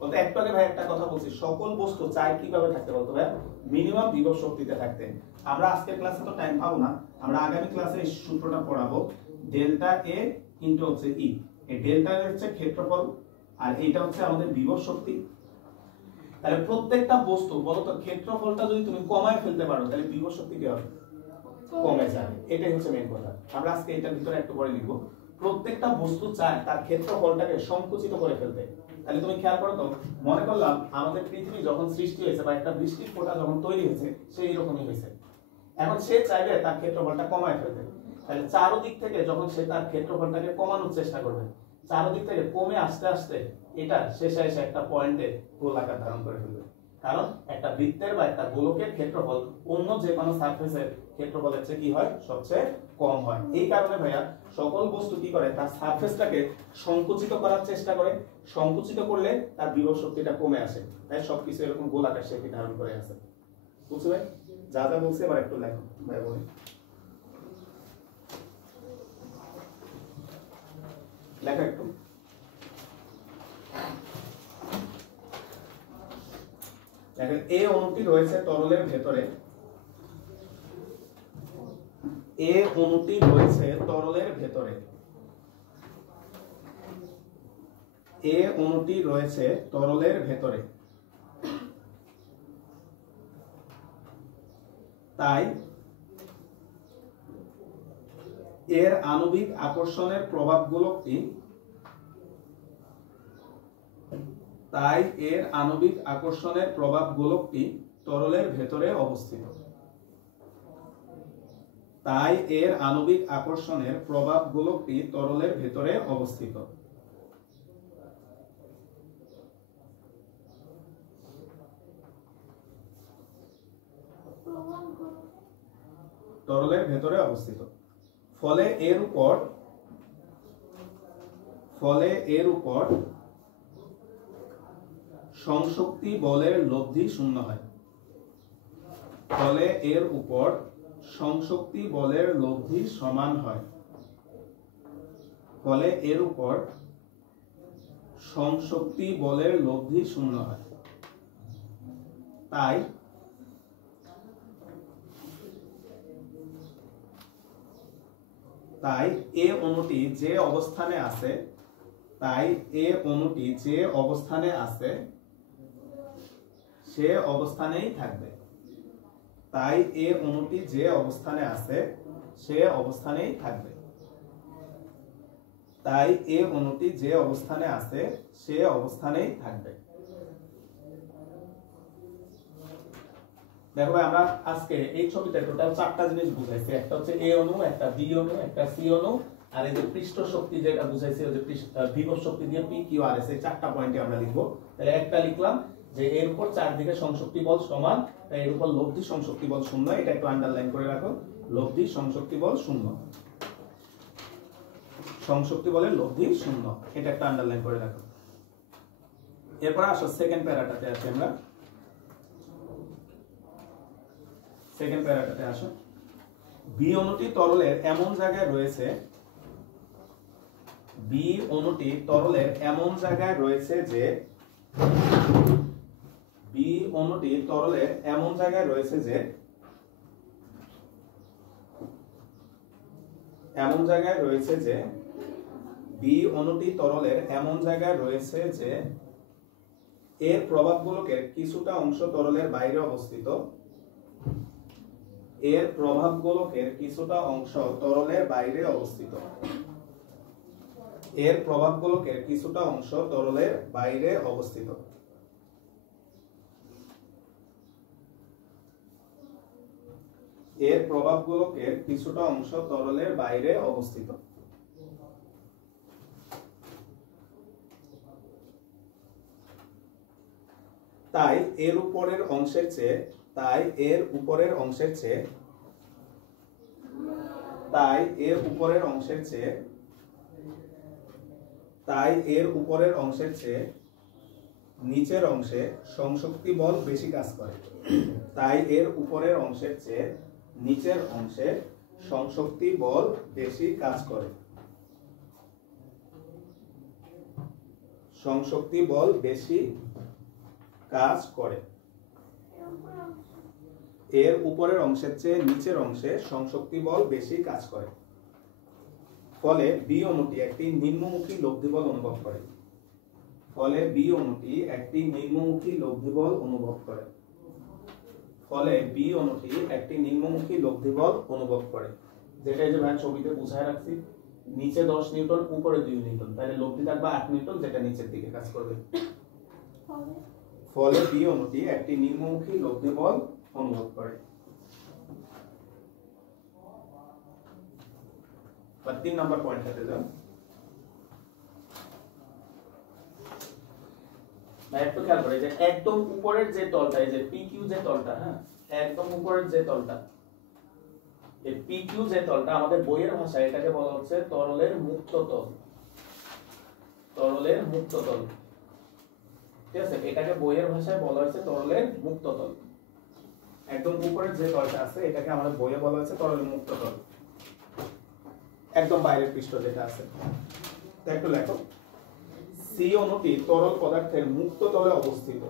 বলতে একটু আগে ভাই একটা কথা বলছি, সকল বস্তু চাই কিভাবে থাকতে বলতো ভাই? মিনিমাম বিভব শক্তিতে থাকতে। আমরা আজকের ক্লাসে তো টাইম পাবো না, আমরা আগামী ক্লাসে এই সূত্রটা পড়াবো, ডেল্টা এ ইনটু হচ্ছে ই। এই ডেল্টা এ হচ্ছে ক্ষেত্রফল আর এইটা হচ্ছে আমাদের বিভব শক্তি। তাহলে প্রত্যেকটা বস্তু বলতো ক্ষেত্রফলটা যদি তুমি কমায় ফেলতে পারো তাহলে বিভব শক্তি কি হবে? কমে যাবে। এটাই হচ্ছে মেইন কথা। আমরা আজকে এটার ভিতরে একটু পরে লিখবো, প্রত্যেকটা বস্তু চায় তার ক্ষেত্রফলটাকে সংকুচিত করে ফেলতে। তাহলে তুমি খেয়াল করো তো, মনে করলাম আমাদের পৃথিবী যখন সৃষ্টি হয়েছে বা একটা বৃষ্টির ফোঁটা যখন তৈরি হয়েছে সেই রকমই হয়েছে, এখন সে চাইবে তার ক্ষেত্রফলটা কমায় ফেলতে। তাহলে চারদিক থেকে যখন সে তার ক্ষেত্রফলটাকে কমানোর চেষ্টা করবে, চারদিক থেকে কমে আস্তে আস্তে এটা শেষে এসে একটা পয়েন্টে গোলাকার ধারণ করে ফেলবে। কারণ একটা বৃত্তের বা একটা গোলকের ক্ষেত্রফল অন্য যে কোনো সারফেসের ক্ষেত্রফলের চেয়ে কি হয়? সবচেয়ে কম হয়। এই কারণে ভাইয়া সকল বস্তু কি করে? তার সারফেসটাকে সংকুচিত করার চেষ্টা করে, সংকুচিত করলে তার বিভব শক্তিটা কমে আসে, তাই সবকিছু এরকম গোলাকার শেপে ধারণ করে আছে। বুঝছো ভাই? যা যা বলছে এবার একটু লেখো ভাই, বলি লেখা একটু। দেখেন এ অণুটি রয়েছে তরলের ভেতরে, এ অণুটি রয়েছে তরলের ভেতরে, এ অণুটি রয়েছে তরলের ভেতরে, তাই এর আণবিক আকর্ষণের প্রভাবগুলোকে তরলের ভেতরে অবস্থিত। তাই এর আণবিক আকর্ষণের প্রভাবগুলোকে তরলের ভেতরে অবস্থিত। তরলের ভেতরে অবস্থিত। ফলে এর উপর সংশক্তি বলের লব্ধি শূন্য হয়। ফলে এর উপর সংশক্তি বলের লব্ধি সমান হয়। ফলে এর উপর সংশক্তি বলের লব্ধি শূন্য হয়। তাই এ অণুটি যে অবস্থানে আছে, সে অবস্থানেই থাকবে। তাই এ অণুটি যে অবস্থানে আছে সে অবস্থানেই থাকবে। তাই এ অণুটি যে অবস্থানে আছে সে অবস্থানেই থাকবে। দেখো ভাই, আমরা আজকে এই ছবিতে টোটাল 4টা জিনিস বুঝাইছি। একটা হচ্ছে এ অণু, একটা বি অণু, একটা সি অণু, আর এই যে পৃষ্ঠ শক্তি যেটা বুঝাইছি ওই যে বিভব শক্তি দিয়ে পি কিউ আর এস, এই 4টা পয়েন্টে আমরা লিখবো। তাহলে একটা লিখলাম যে এর উপর চারদিকে সংশক্তি বল সমান, তাই এর উপর লব্ধি সংশক্তি বল শূন্য। এটা একটু আন্ডারলাইন করে রাখো, লব্ধি সংশক্তি বল শূন্য। সংশক্তি বলের লব্ধি শূন্য, এটা একটা আন্ডারলাইন করে রাখো। এরপর আসো সেকেন্ড প্যারাটাতে আসি আমরা। সেকেন্ড প্যারাটাতে আসো। বি অণুটি তরলের এমন জায়গায় রয়েছে, বি অণুটি তরলের এমন জায়গায় রয়েছে যে, বি অণুটি তরলের এমন জায়গায় রয়েছে যে, এমন জায়গায় রয়েছে যে, বি অণুটি তরলের এমন জায়গায় রয়েছে যে এর প্রভাবগুলোকের কিছুটা অংশ তরলের বাইরে অবস্থিত, এর প্রভাবগুলোকের কিছুটা অংশ তরলের বাইরে অবস্থিত, এর প্রভাবগুলোকের কিছুটা অংশ তরলের বাইরে অবস্থিত। এর প্রভাবগুলোকের কিছুটা অংশ তরলের বাইরে অবস্থিত। তাই এর উপরের অংশের চেয়ে, তাই এর উপরের অংশের চেয়ে, তাই এর উপরের অংশের চেয়ে, তাই এর উপরের অংশের চেয়ে নিচের অংশে সংশক্তি বল বেশি কাজ করে। তাই এর উপরের অংশের চেয়ে নিচের অংশে সংশক্তি বল বেশি কাজ করে। সংশক্তি বল বেশি কাজ করে। এর উপরের অংশের চেয়ে নিচের অংশে সংশক্তি বল বেশি কাজ করে। ফলে বি অণুটি একটি নিম্নমুখী লব্ধি বল অনুভব করে। ফলে বি অণুটি একটি নিম্নমুখী লব্ধি বল অনুভব করে। ফলে বি অণুটি একটি নিম্নমুখী লব্ধি বল অনুভব করে। যেটা এই যে ভাই ছবিতে বুঝায় রাখছি, নিচে 10 নিউটন উপরে 2 নিউটন, তাহলে লব্ধি থাকবে 8 নিউটন, যেটা নিচের দিকে কাজ করবে। ফলে বি অণুটি একটি নিম্নমুখী লব্ধি বল অনুভব করে। 3 নম্বর পয়েন্টটাতে যাও। ভাই একটু খেয়াল করে, যে একদম উপরের যে তলটা, এই যে পি কিউ যে তলটা, হ্যাঁ একদম উপরের যে তলটা, এই পি কিউ যে তলটা, আমাদের বইয়ের ভাষায় এটাকে বলা হচ্ছে তরলের মুক্ত তল। তরলের মুক্ত তল, ঠিক আছে, এটাকে বইয়ের ভাষায় বলা হয়েছে তরলের মুক্ত তল। একদম উপরের যে তলটা আছে এটাকে আমাদের বইয়ে বলা হয়েছে তরলের মুক্ত তল। একদম বাইরের পৃষ্ঠ যেটা আছে, তো একটু লেখো। সি অণুটি তরল পদার্থের মুক্ত তলে অবস্থিত।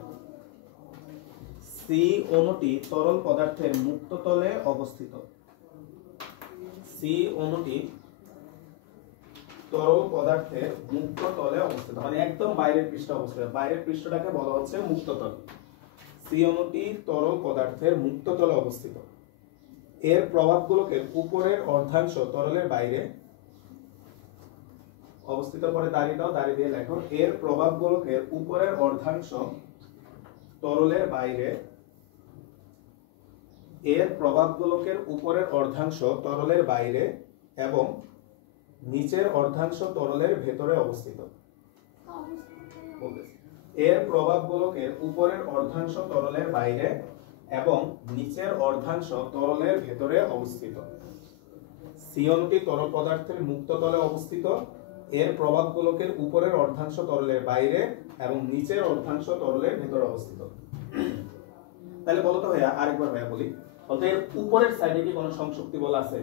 সি অণুটি তরল পদার্থের মুক্ত তলে অবস্থিত। সি অণুটি তরল পদার্থের মুক্ত তলে অবস্থিত, মানে একদম বাইরের পৃষ্ঠে অবস্থিত। বাইরের পৃষ্ঠটাকে বলা হচ্ছে মুক্ত তল। সি অণুটি তরল পদার্থের মুক্ত তলে অবস্থিত। এর প্রভাবগুলোকে উপরের অর্ধাংশ তরলের বাইরে অবস্থিত। পরে দাঁড়িয়ে দাও, দাঁড়িয়ে দিয়ে লেখো, এর প্রভাবগুলোকে উপরের অর্ধাংশ তরলের বাইরে, এর প্রভাবগুলোকে উপরের অর্ধাংশ তরলের বাইরে এবং নিচের অর্ধাংশ তরলের ভেতরে অবস্থিত। এর প্রভাবগুলোকে উপরের অর্ধাংশ তরলের বাইরে এবং নিচের অর্ধাংশ তরলের ভেতরে অবস্থিত। সি অণুটি তরল পদার্থের মুক্ত তলে অবস্থিত। এর প্রভাবগুলোকে উপরের অর্ধাংশ তরলের বাইরে এবং নিচের অর্ধাংশ তরলের ভেতরে অবস্থিত। তাহলে বলো তো ভাইয়া, আরেকবার ভাইয়া বলি, বলতে এর উপরের সাইডে কি কোনো সংশক্তি বল আছে?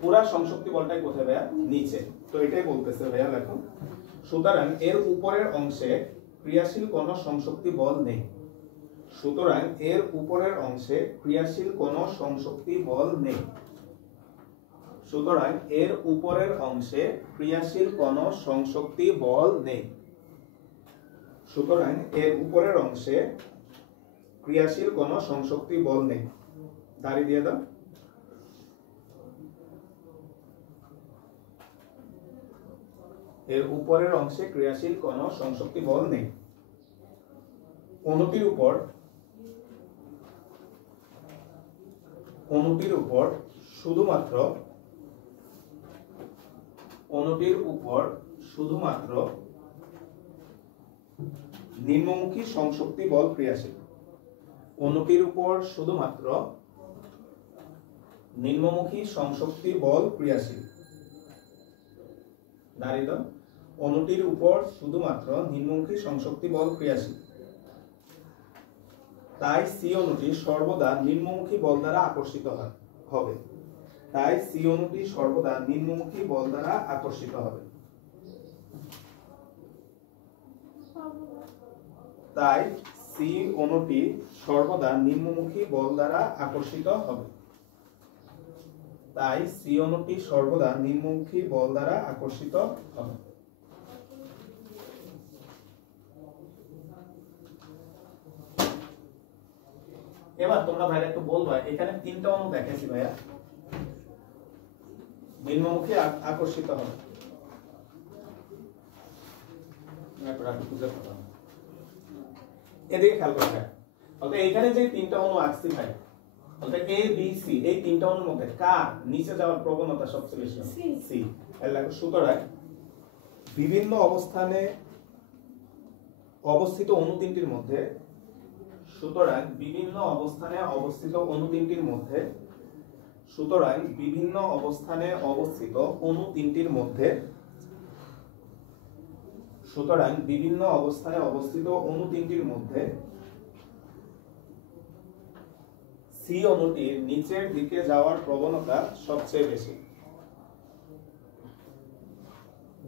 পুরা সংশক্তি বলটাই কোথায় ভাইয়া? নিচে। তো এটাই বলতেছে ভাইয়া, দেখো, সুতরাং এর উপরের অংশে ক্রিয়াশীল কোনো সংশক্তি বল নেই। সুতরাং এর উপরের অংশে ক্রিয়াশীল কোনো সংশক্তি বল নেই। সুতরাং এর উপরের অংশে ক্রিয়াশীল কোনো সংশক্তি বল নেই। সুতরাং এর উপরের অংশে ক্রিয়াশীল কোনো সংশক্তি বল নেই। দাঁড়িয়ে দিয়ে দাও। এর উপরের অংশে ক্রিয়াশীল কোনো সংশক্তি বল নেই। অণুটির উপর শুধুমাত্র নিম্নমুখী সংশক্তি বল ক্রিয়াশীল। অণুটির উপর শুধুমাত্র নিম্নমুখী সংশক্তি বল ক্রিয়াশীল। দাঁড়িয়ে দাও। অণুটির উপর শুধুমাত্র নিম্নমুখী সংশক্তি বল ক্রিয়াশীল। তাই সি অণুটি সর্বদা নিম্নমুখী বল দ্বারা আকর্ষিত হবে। তাই সি অণুটি সর্বদা নিম্নমুখী বল দ্বারা আকর্ষিত হবে। তাই সি অণুটি সর্বদা নিম্নমুখী বল দ্বারা আকর্ষিত হবে। তাই সি অণুটি সর্বদা নিম্নমুখী বল দ্বারা আকর্ষিত হবে। এবার তোমরা ভাইরা একটু বলবা, এখানে তিনটা অণু দেখেছি ভাইয়া, নিম্নমুখী আকর্ষিত হবে। এদিকে খেয়াল করে ভাই, বলতে এইখানে যে তিনটা অণু আঁকছি ভাই, বলতে এ বি সি, এই তিনটা অণুর মধ্যে কার নিচে যাওয়ার প্রবণতা সবচেয়ে বেশি? সি। সুতরাং বিভিন্ন অবস্থানে অবস্থিত অণু তিনটির মধ্যে, সুতরাং বিভিন্ন অবস্থানে অবস্থিত অণু তিনটির মধ্যে, সুতরাং বিভিন্ন অবস্থানে অবস্থিত অণু তিনটির মধ্যে, সুতরাং বিভিন্ন অবস্থানে অবস্থিত অণু তিনটির মধ্যে সি অণুটির নিচের দিকে যাওয়ার প্রবণতা সবচেয়ে বেশি।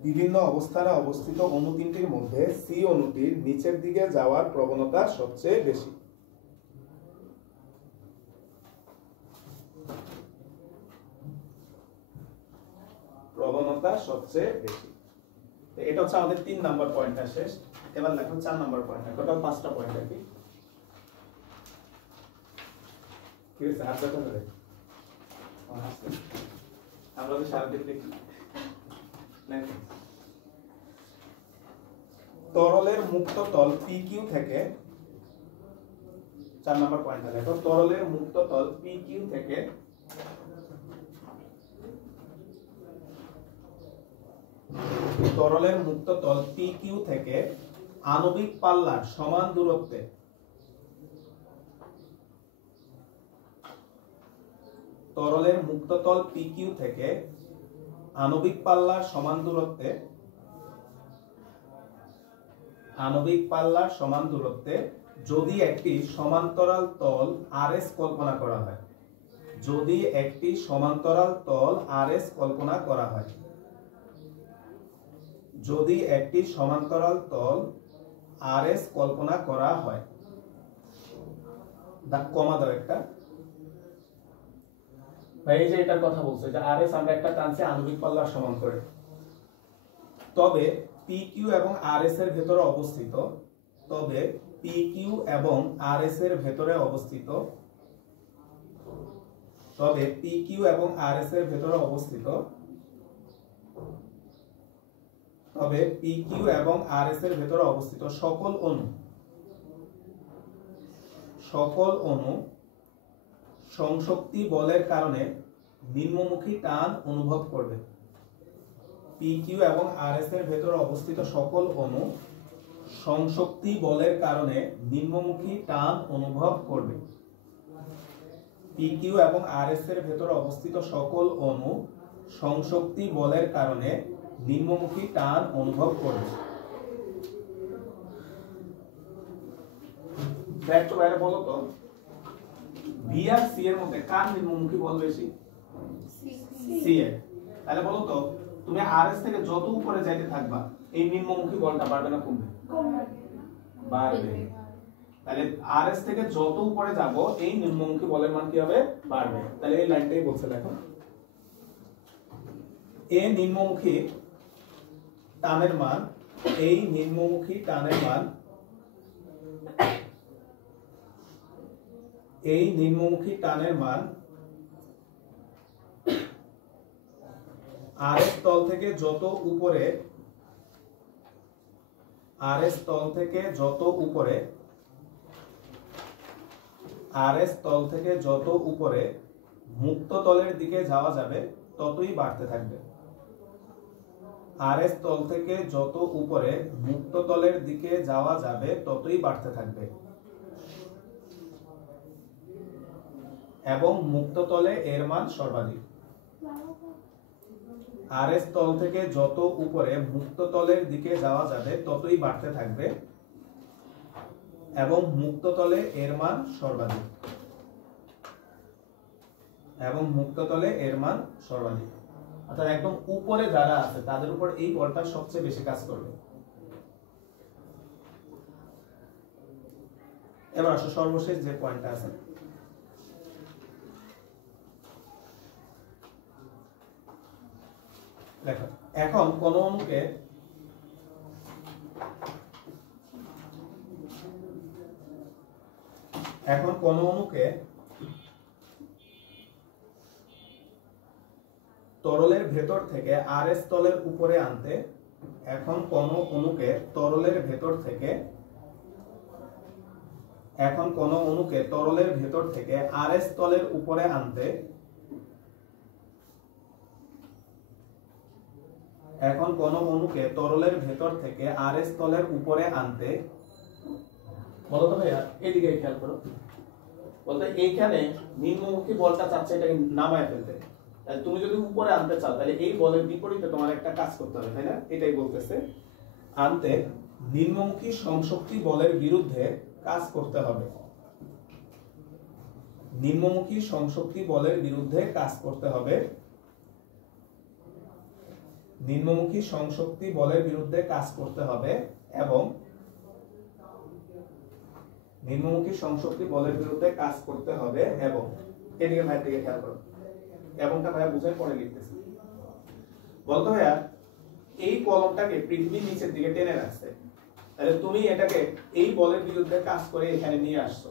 বিভিন্ন অবস্থানে অবস্থিত অণু তিনটির মধ্যে সি অণুটির নিচের দিকে যাওয়ার প্রবণতা সবচেয়ে বেশি। প্রবণতা সবচেয়ে বেশি। এটা হচ্ছে আমাদের 3 নাম্বার পয়েন্টটা শেষ। এবার লেখো 4 নাম্বার পয়েন্ট। টোটাল 5টা পয়েন্ট আছে। কি হচ্ছে? হাত ধরে ধরে আমরা তো সারাদিন দেখি। তরলের মুক্ত তল PQ থেকে, 4 নাম্বার পয়েন্টটা দেখো, তরলের মুক্ত তল PQ থেকে তরলের মুক্ত তল PQ থেকে আণবিক পাল্লার সমান দূরত্বে তরলের মুক্ত তল PQ থেকে আণবিক পাল্লার সমান দূরত্বে যদি একটি সমান্তরাল তল RS কল্পনা করা হয়, যদি একটি সমান্তরাল তল RS কল্পনা করা হয়, যদি একটি সমান্তরাল তল RS কল্পনা করা হয়, কমা দাও একটা ভাই, এই যে এটার কথা বলছে যে RS আমরা একটা টানছি আণবিক পাল্লার সমান করে, তবে PQ এবং RS এর ভেতরে অবস্থিত, তবে PQ এবং RS এর ভেতরে অবস্থিত, তবে PQ এবং RS এর ভেতরে অবস্থিত, তবে PQ এবং RS এর ভেতরে অবস্থিত সকল অণু সংশক্তি বলের কারণে নিম্নমুখী টান অনুভব করবে। PQ এবং RS এর ভেতরে অবস্থিত সকল অণু সংশক্তি বলের কারণে নিম্নমুখী টান অনুভব করবে। PQ এবং RS এর ভেতরে অবস্থিত সকল অণু সংশক্তি বলের কারণে নিম্নমুখী টান অনুভব করবে। একটু বাইরে বলো তো, বি আর সি এর মধ্যে কার নিম্নমুখী বল বেশি? সি এর। তাহলে বলো তো, তুমি RS থেকে যত উপরে যাইতে থাকবা এই নিম্নমুখী বলটা বাড়বে না কমবে? বাড়বে। তাহলে RS থেকে যত উপরে যাব এই নিম্নমুখী বলের মান কি হবে? বাড়বে। তাহলে এই লাইনটাই বলছে, দেখো, এই নিম্নমুখী টানের মান, এই নিম্নমুখী টানের মান, এই নিম্নমুখী টানের মান RS তল থেকে যত উপরে, RS তল থেকে যত উপরে, RS তল থেকে যত উপরে মুক্ত তলের দিকে যাওয়া যাবে ততই বাড়তে থাকবে। RS তল থেকে যত উপরে মুক্ত তলের দিকে যাওয়া যাবে ততই বাড়তে থাকবে এবং মুক্ত তলে এর মান সর্বাধিক। RS তল থেকে যত উপরে মুক্ত তলের দিকে যাওয়া যাবে ততই বাড়তে থাকবে এবং মুক্ত তলে এর মান সর্বাধিক, এবং মুক্ত তলে এর মান সর্বাধিক। অর্থাৎ একদম উপরে যারা আছে তাদের উপর এই বলটা সবচেয়ে বেশি কাজ করবে। এবার আসো সর্বশেষ যে পয়েন্টটা আছে, দেখো এখন কোন অণুকে তরলের ভেতর থেকে আরএস তলের উপরে আনতে, এখন কোন অণুকে তরলের ভেতর থেকে আরএস তলের উপরে আনতে, এখন কোন অণুকে তরলের ভেতর থেকে আরএস তলের উপরে আনতে, বলো তো ভাইয়া এদিকে খেয়াল করো, বলতে এইখানে নিম্নমুখী বলটা চাচ্ছে এটাকে নামায় ফেলতে, তুমি যদি উপরে আনতে চাও তাহলে এই বলের বিপরীতে তোমার একটা কাজ করতে হবে, তাই না? এটাই বলতেছে, আনতে নিম্নমুখী সংশক্তি বলের বিরুদ্ধে কাজ করতে হবে, নিম্নমুখী সংশক্তি বলের বিরুদ্ধে কাজ করতে হবে, নিম্নমুখী সংশক্তি বলের বিরুদ্ধে কাজ করতে হবে, এবং নিম্নমুখী সংশক্তি বলের বিরুদ্ধে কাজ করতে হবে, এবং এদিকে ভাইয়ের দিকে খেয়াল করো, এবংটা ভাইয়া বুঝাই পরে লিখতেছি। বলতো ভাইয়া এই কলমটাকে পৃথিবীর নিচের দিকে টেনে রাখছে, তাহলে তুমি এটাকে এই বলের বিরুদ্ধে কাজ করে এখানে নিয়ে আসছো,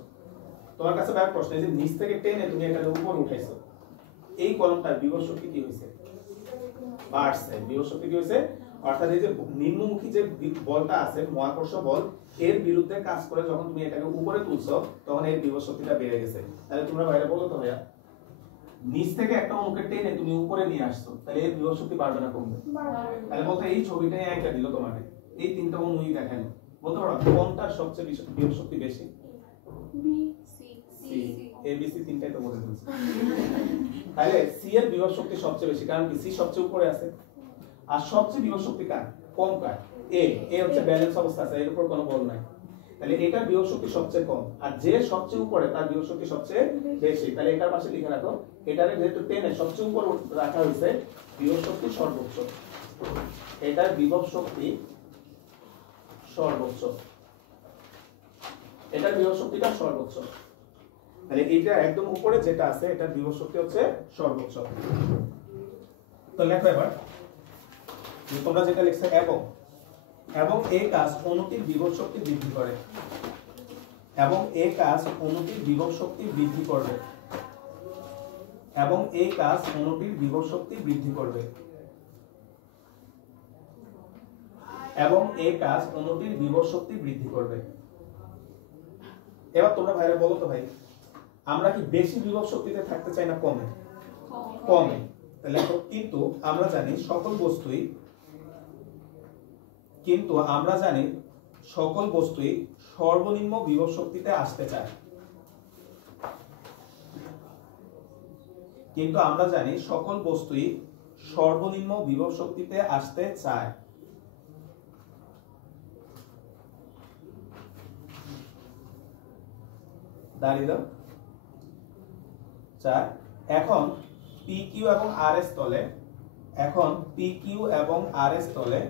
তোমার কাছে ভাইয়া প্রশ্ন, যে নিচ থেকে টেনে তুমি এটাকে উপর উঠাইছো, এই কলমটার বিভব শক্তি কি হয়েছে? বাড়ছে। বিভব শক্তি কি হয়েছে? অর্থাৎ এই যে নিম্নমুখী যে বলটা আছে মহাকর্ষ বল, এর বিরুদ্ধে কাজ করে যখন তুমি এটাকে উপরে তুলছো তখন এর বিভব শক্তিটা বেড়ে গেছে। তাহলে তোমরা বাইরে বলো তো ভাইয়া, নিচ থেকে একটা অণুকে টেনে তুমি উপরে নিয়ে আসছো, তাহলে এর বিভব শক্তি বাড়বে না কমবে? তাহলে বলতে এই ছবিটাই একটা দিল তোমাকে, এই তিনটা অণুই দেখানো, বলতে পারো কোনটার সবচেয়ে বিভব শক্তি বেশি? সি। এবিসি তিনটাই তো বলে দিয়েছি। তাহলে সি এর বিভব শক্তি সবচেয়ে বেশি, কারণ কি সি সবচেয়ে উপরে আছে, আর সবচেয়ে বিভব শক্তি কার? কম কার? এ হচ্ছে ব্যালেন্স অবস্থা আছে, এর উপর কোনো বল নাই, তাহলে এটার বিভব শক্তি সবচেয়ে কম, আর যে সবচেয়ে উপরে তার বিভব শক্তি সবচেয়ে বেশি। তাহলে এটার পাশে লিখে রাখো, এটারে যেহেতু টেনে সবচেয়ে উপর রাখা হয়েছে, বিভব শক্তি সর্বোচ্চ, এটার বিভব শক্তি সর্বোচ্চ, এটার বিভব শক্তিটা সর্বোচ্চ, তাহলে এটা একদম উপরে যেটা আছে এটার বিভব শক্তি হচ্ছে সর্বোচ্চ। তো লেখো এবার তোমরা যেটা লিখছো, এবং এই কাজ অণুটির বিভব শক্তি বৃদ্ধি করে, এবং এই কাজ অণুটির বিভব শক্তি বৃদ্ধি করবে, এবং এই কাজ অণুটির বিভব শক্তি বৃদ্ধি করবে, এবং এই কাজ অণুটির বিভব শক্তি বৃদ্ধি করবে। এবার তোমরা ভাইরা বলো তো ভাই, আমরা কি বেশি বিভব শক্তিতে থাকতে চাই না কমে? কমে। তাহলে কিন্তু আমরা জানি সকল বস্তুই সর্বনিম্ন বিভব শক্তিতে আসতে চায়, কিন্তু আমরা জানি সকল বস্তুই সর্বনিম্ন বিভব শক্তিতে আসতে চায়। দাঁড়িয়ে দাও। চায়। এখন PQ এবং RS তলে, এখন PQ এবং RS তলে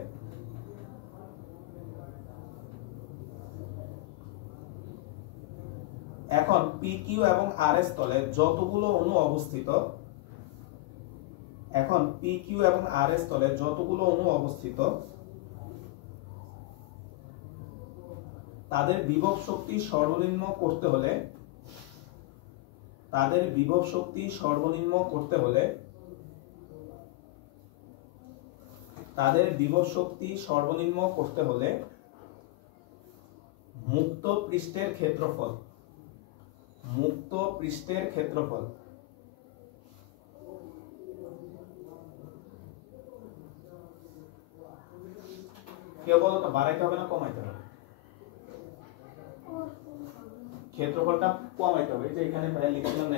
এখন PQ এবং RS তলে যতগুলো অণু অবস্থিত, এখন PQ এবং RS তলে যতগুলো অণু অবস্থিত তাদের বিভব শক্তি সর্বনিম্ন করতে হলে, তাদের বিভব শক্তি সর্বনিম্ন করতে হলে, তাদের বিভব শক্তি সর্বনিম্ন করতে হলে মুক্ত পৃষ্ঠের ক্ষেত্রফল, মুক্ত পৃষ্ঠের ক্ষেত্রফল কেউ বলো তো বাড়াইতে হবে না কমাইতে হবে? ক্ষেত্রফলটা কমাইতে হবে, যে এখানে লিখলাম না,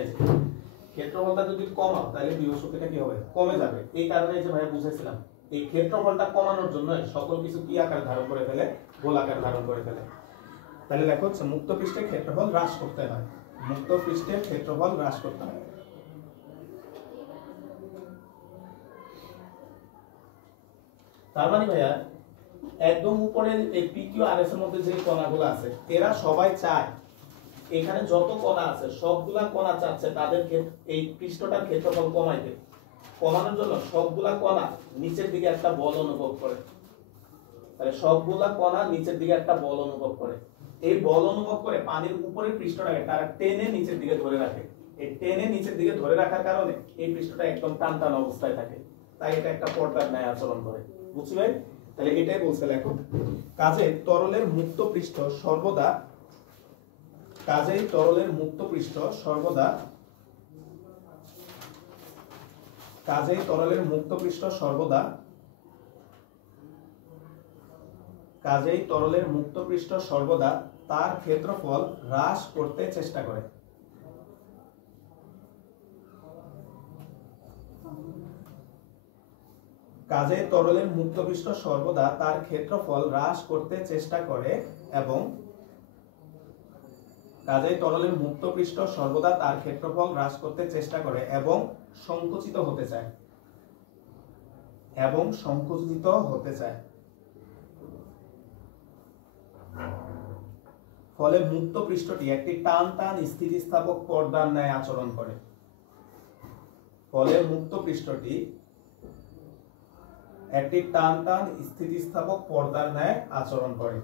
ক্ষেত্রফলটা যদি কমাও তাহলে বিভব শক্তিটা কি হবে? কমে যাবে। এই কারণে যে ভাই বুঝাইছিলাম, এই ক্ষেত্রফলটা কমানোর জন্য সকল কিছু কি আকার ধারণ করে ফেলে? গোলাকার ধারণ করে ফেলে। তাহলে লেখো হচ্ছে মুক্ত পৃষ্ঠের ক্ষেত্রফল হ্রাস করতে হয়, মুক্ত পৃষ্ঠের ক্ষেত্রফল হ্রাস করতে হয়। তার মানে ভাইয়া একদম উপরের এই পি কিউ আর এস এর মধ্যে যে কণাগুলো আছে এরা সবাই চায় এখানে যত কণা আছে সবগুলা কণা চাচ্ছে তাদের এই পৃষ্ঠটার ক্ষেত্রফল কমাইতে। কমানোর জন্য সবগুলা কণা নিচের দিকে একটা বল অনুভব করে, তাহলে সবগুলা কণা নিচের দিকে একটা বল অনুভব করে। এই বল অনুভব করে পানির উপরের পৃষ্ঠটাকে তারা টেনে নিচের দিকে ধরে রাখে। এই টেনে নিচের দিকে ধরে রাখার কারণে এই পৃষ্ঠটা একদম টান টান অবস্থায় থাকে, তাই এটা একটা পর্দার ন্যায় আচরণ করে। বুঝছি ভাই? তাহলে এটাই বলছে লেখো, কাজেই তরলের মুক্ত পৃষ্ঠ সর্বদা, কাজেই তরলের মুক্ত পৃষ্ঠ সর্বদা, কাজেই তরলের মুক্ত পৃষ্ঠ সর্বদা, কাজেই তরলের মুক্ত পৃষ্ঠ সর্বদা তার ক্ষেত্রফল হ্রাস করতে চেষ্টা করে। কাজেই তরলের মুক্ত পৃষ্ঠ সর্বদা তার ক্ষেত্রফল হ্রাস করতে চেষ্টা করে এবং কাজেই তরলের মুক্ত পৃষ্ঠ সর্বদা তার ক্ষেত্রফল হ্রাস করতে চেষ্টা করে এবং সংকুচিত হতে চায়, এবং সংকুচিত হতে চায়। ফলে মুক্ত পৃষ্ঠটি একটি টান টান স্থিতিস্থাপক পর্দার ন্যায় আচরণ করে। ফলে মুক্ত পৃষ্ঠটি একটি টান টান স্থিতিস্থাপক পর্দার ন্যায় আচরণ করে।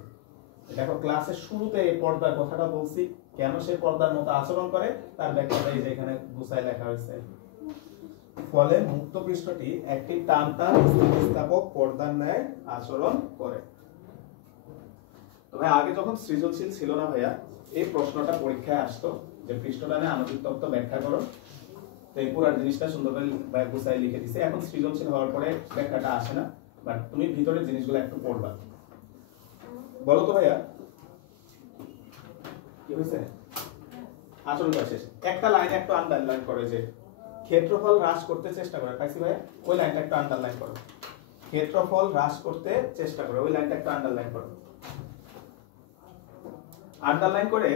দেখো ক্লাসের শুরুতে এই পর্দার কথাটা বলছি, কেন সে পর্দার মতো আচরণ করে তার ব্যাখ্যাটা এই যে এখানে গুছায় লেখা হয়েছে। ফলে মুক্ত পৃষ্ঠটি একটি টান টান স্থিতিস্থাপক পর্দার ন্যায় আচরণ করে। তো ভাই আগে যখন সৃজনশীল ছিল না ভাইয়া, এই প্রশ্নটা পরীক্ষায় আসতো যে পৃষ্ঠটানে আণবিক তত্ত্ব ব্যাখ্যা করো, তো এই পুরো জিনিসটা সুন্দরভাবে গুছায় লিখে দিছে। এখন সৃজনশীল হওয়ার পরে ব্যাখ্যাটা আসে না, বাট তুমি ভিতরের জিনিসগুলো একটু পড়বা। বলো তো ভাইয়া কি হয়েছে? আচরণ শেষ। একটা লাইন একটু আন্ডারলাইন করে যে ক্ষেত্রফল হ্রাস করতে চেষ্টা করে, পাইছি ভাইয়া? ওই লাইনটা একটু আন্ডারলাইন করো। ক্ষেত্রফল হ্রাস করতে চেষ্টা করে, ওই লাইনটা একটু আন্ডারলাইন করো। আন্ডারলাইন করে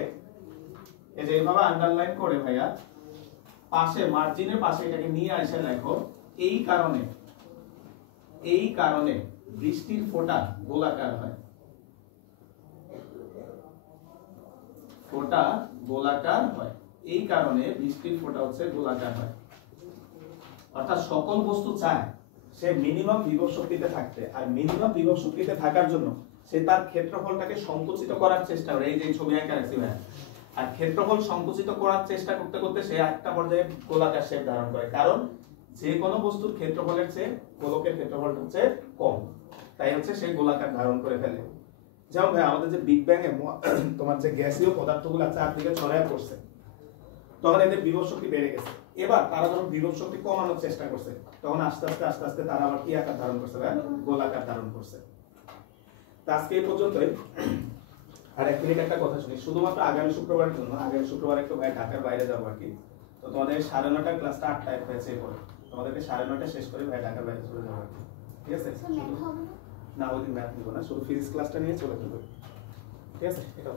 এই যে এইভাবে আন্ডারলাইন করে ভাইয়া পাশে মার্জিনের পাশে এটাকে নিয়ে আসে লেখো, এই কারণে বৃষ্টির ফোঁটা গোলাকার হয়। ফোঁটা গোলাকার হয়, এই কারণে বৃষ্টির ফোঁটা হচ্ছে গোলাকার হয়। অর্থাৎ সকল বস্তু চায় সে মিনিমাম বিভব শক্তিতে থাকতে, আর মিনিমাম বিভব শক্তিতে থাকার জন্য সে তার ক্ষেত্রফলটাকে সংকুচিত করার চেষ্টা করে। এই যে ছবি আঁকা রাখছি ভাই, আর ক্ষেত্রফল সংকুচিত করার চেষ্টা করতে করতে সে একটা পর্যায়ে গোলাকার শেপ ধারণ করে, কারণ যে কোনো বস্তুর ক্ষেত্রফলের চেয়ে গোলকের ক্ষেত্রফল হচ্ছে কম, তাই হচ্ছে সে গোলাকার ধারণ করে ফেলে। যেমন ভাই আমাদের যে বিগ ব্যাং এ তোমার যে গ্যাসীয় পদার্থগুলো চারদিকে ছড়ায় পড়ছে, তখন এদের বিভব শক্তি বেড়ে গেছে। এবার তারা যখন বিভব শক্তি কমানোর চেষ্টা করছে, তখন আস্তে আস্তে তারা আবার কি আকার ধারণ করছে ভাই? গোলাকার ধারণ করছে। আজকে এই পর্যন্তই। আর এক মিনিট একটা কথা শুনি, শুধুমাত্র আগামী শুক্রবারের জন্য। আগামী শুক্রবার একটু ভাই ঢাকার বাইরে যাবো আর কি, তো তোমাদের 9:30 ক্লাসটা 8টায় হয়েছে, পরে তোমাদেরকে 9:30 শেষ করে ভাই ঢাকার বাইরে চলে যাবো আর কি, ঠিক আছে? না ওই দিন ম্যাথ নিব না, শুধু ফিজিক্স ক্লাসটা নিয়ে চলে যাবো, ঠিক আছে? এটা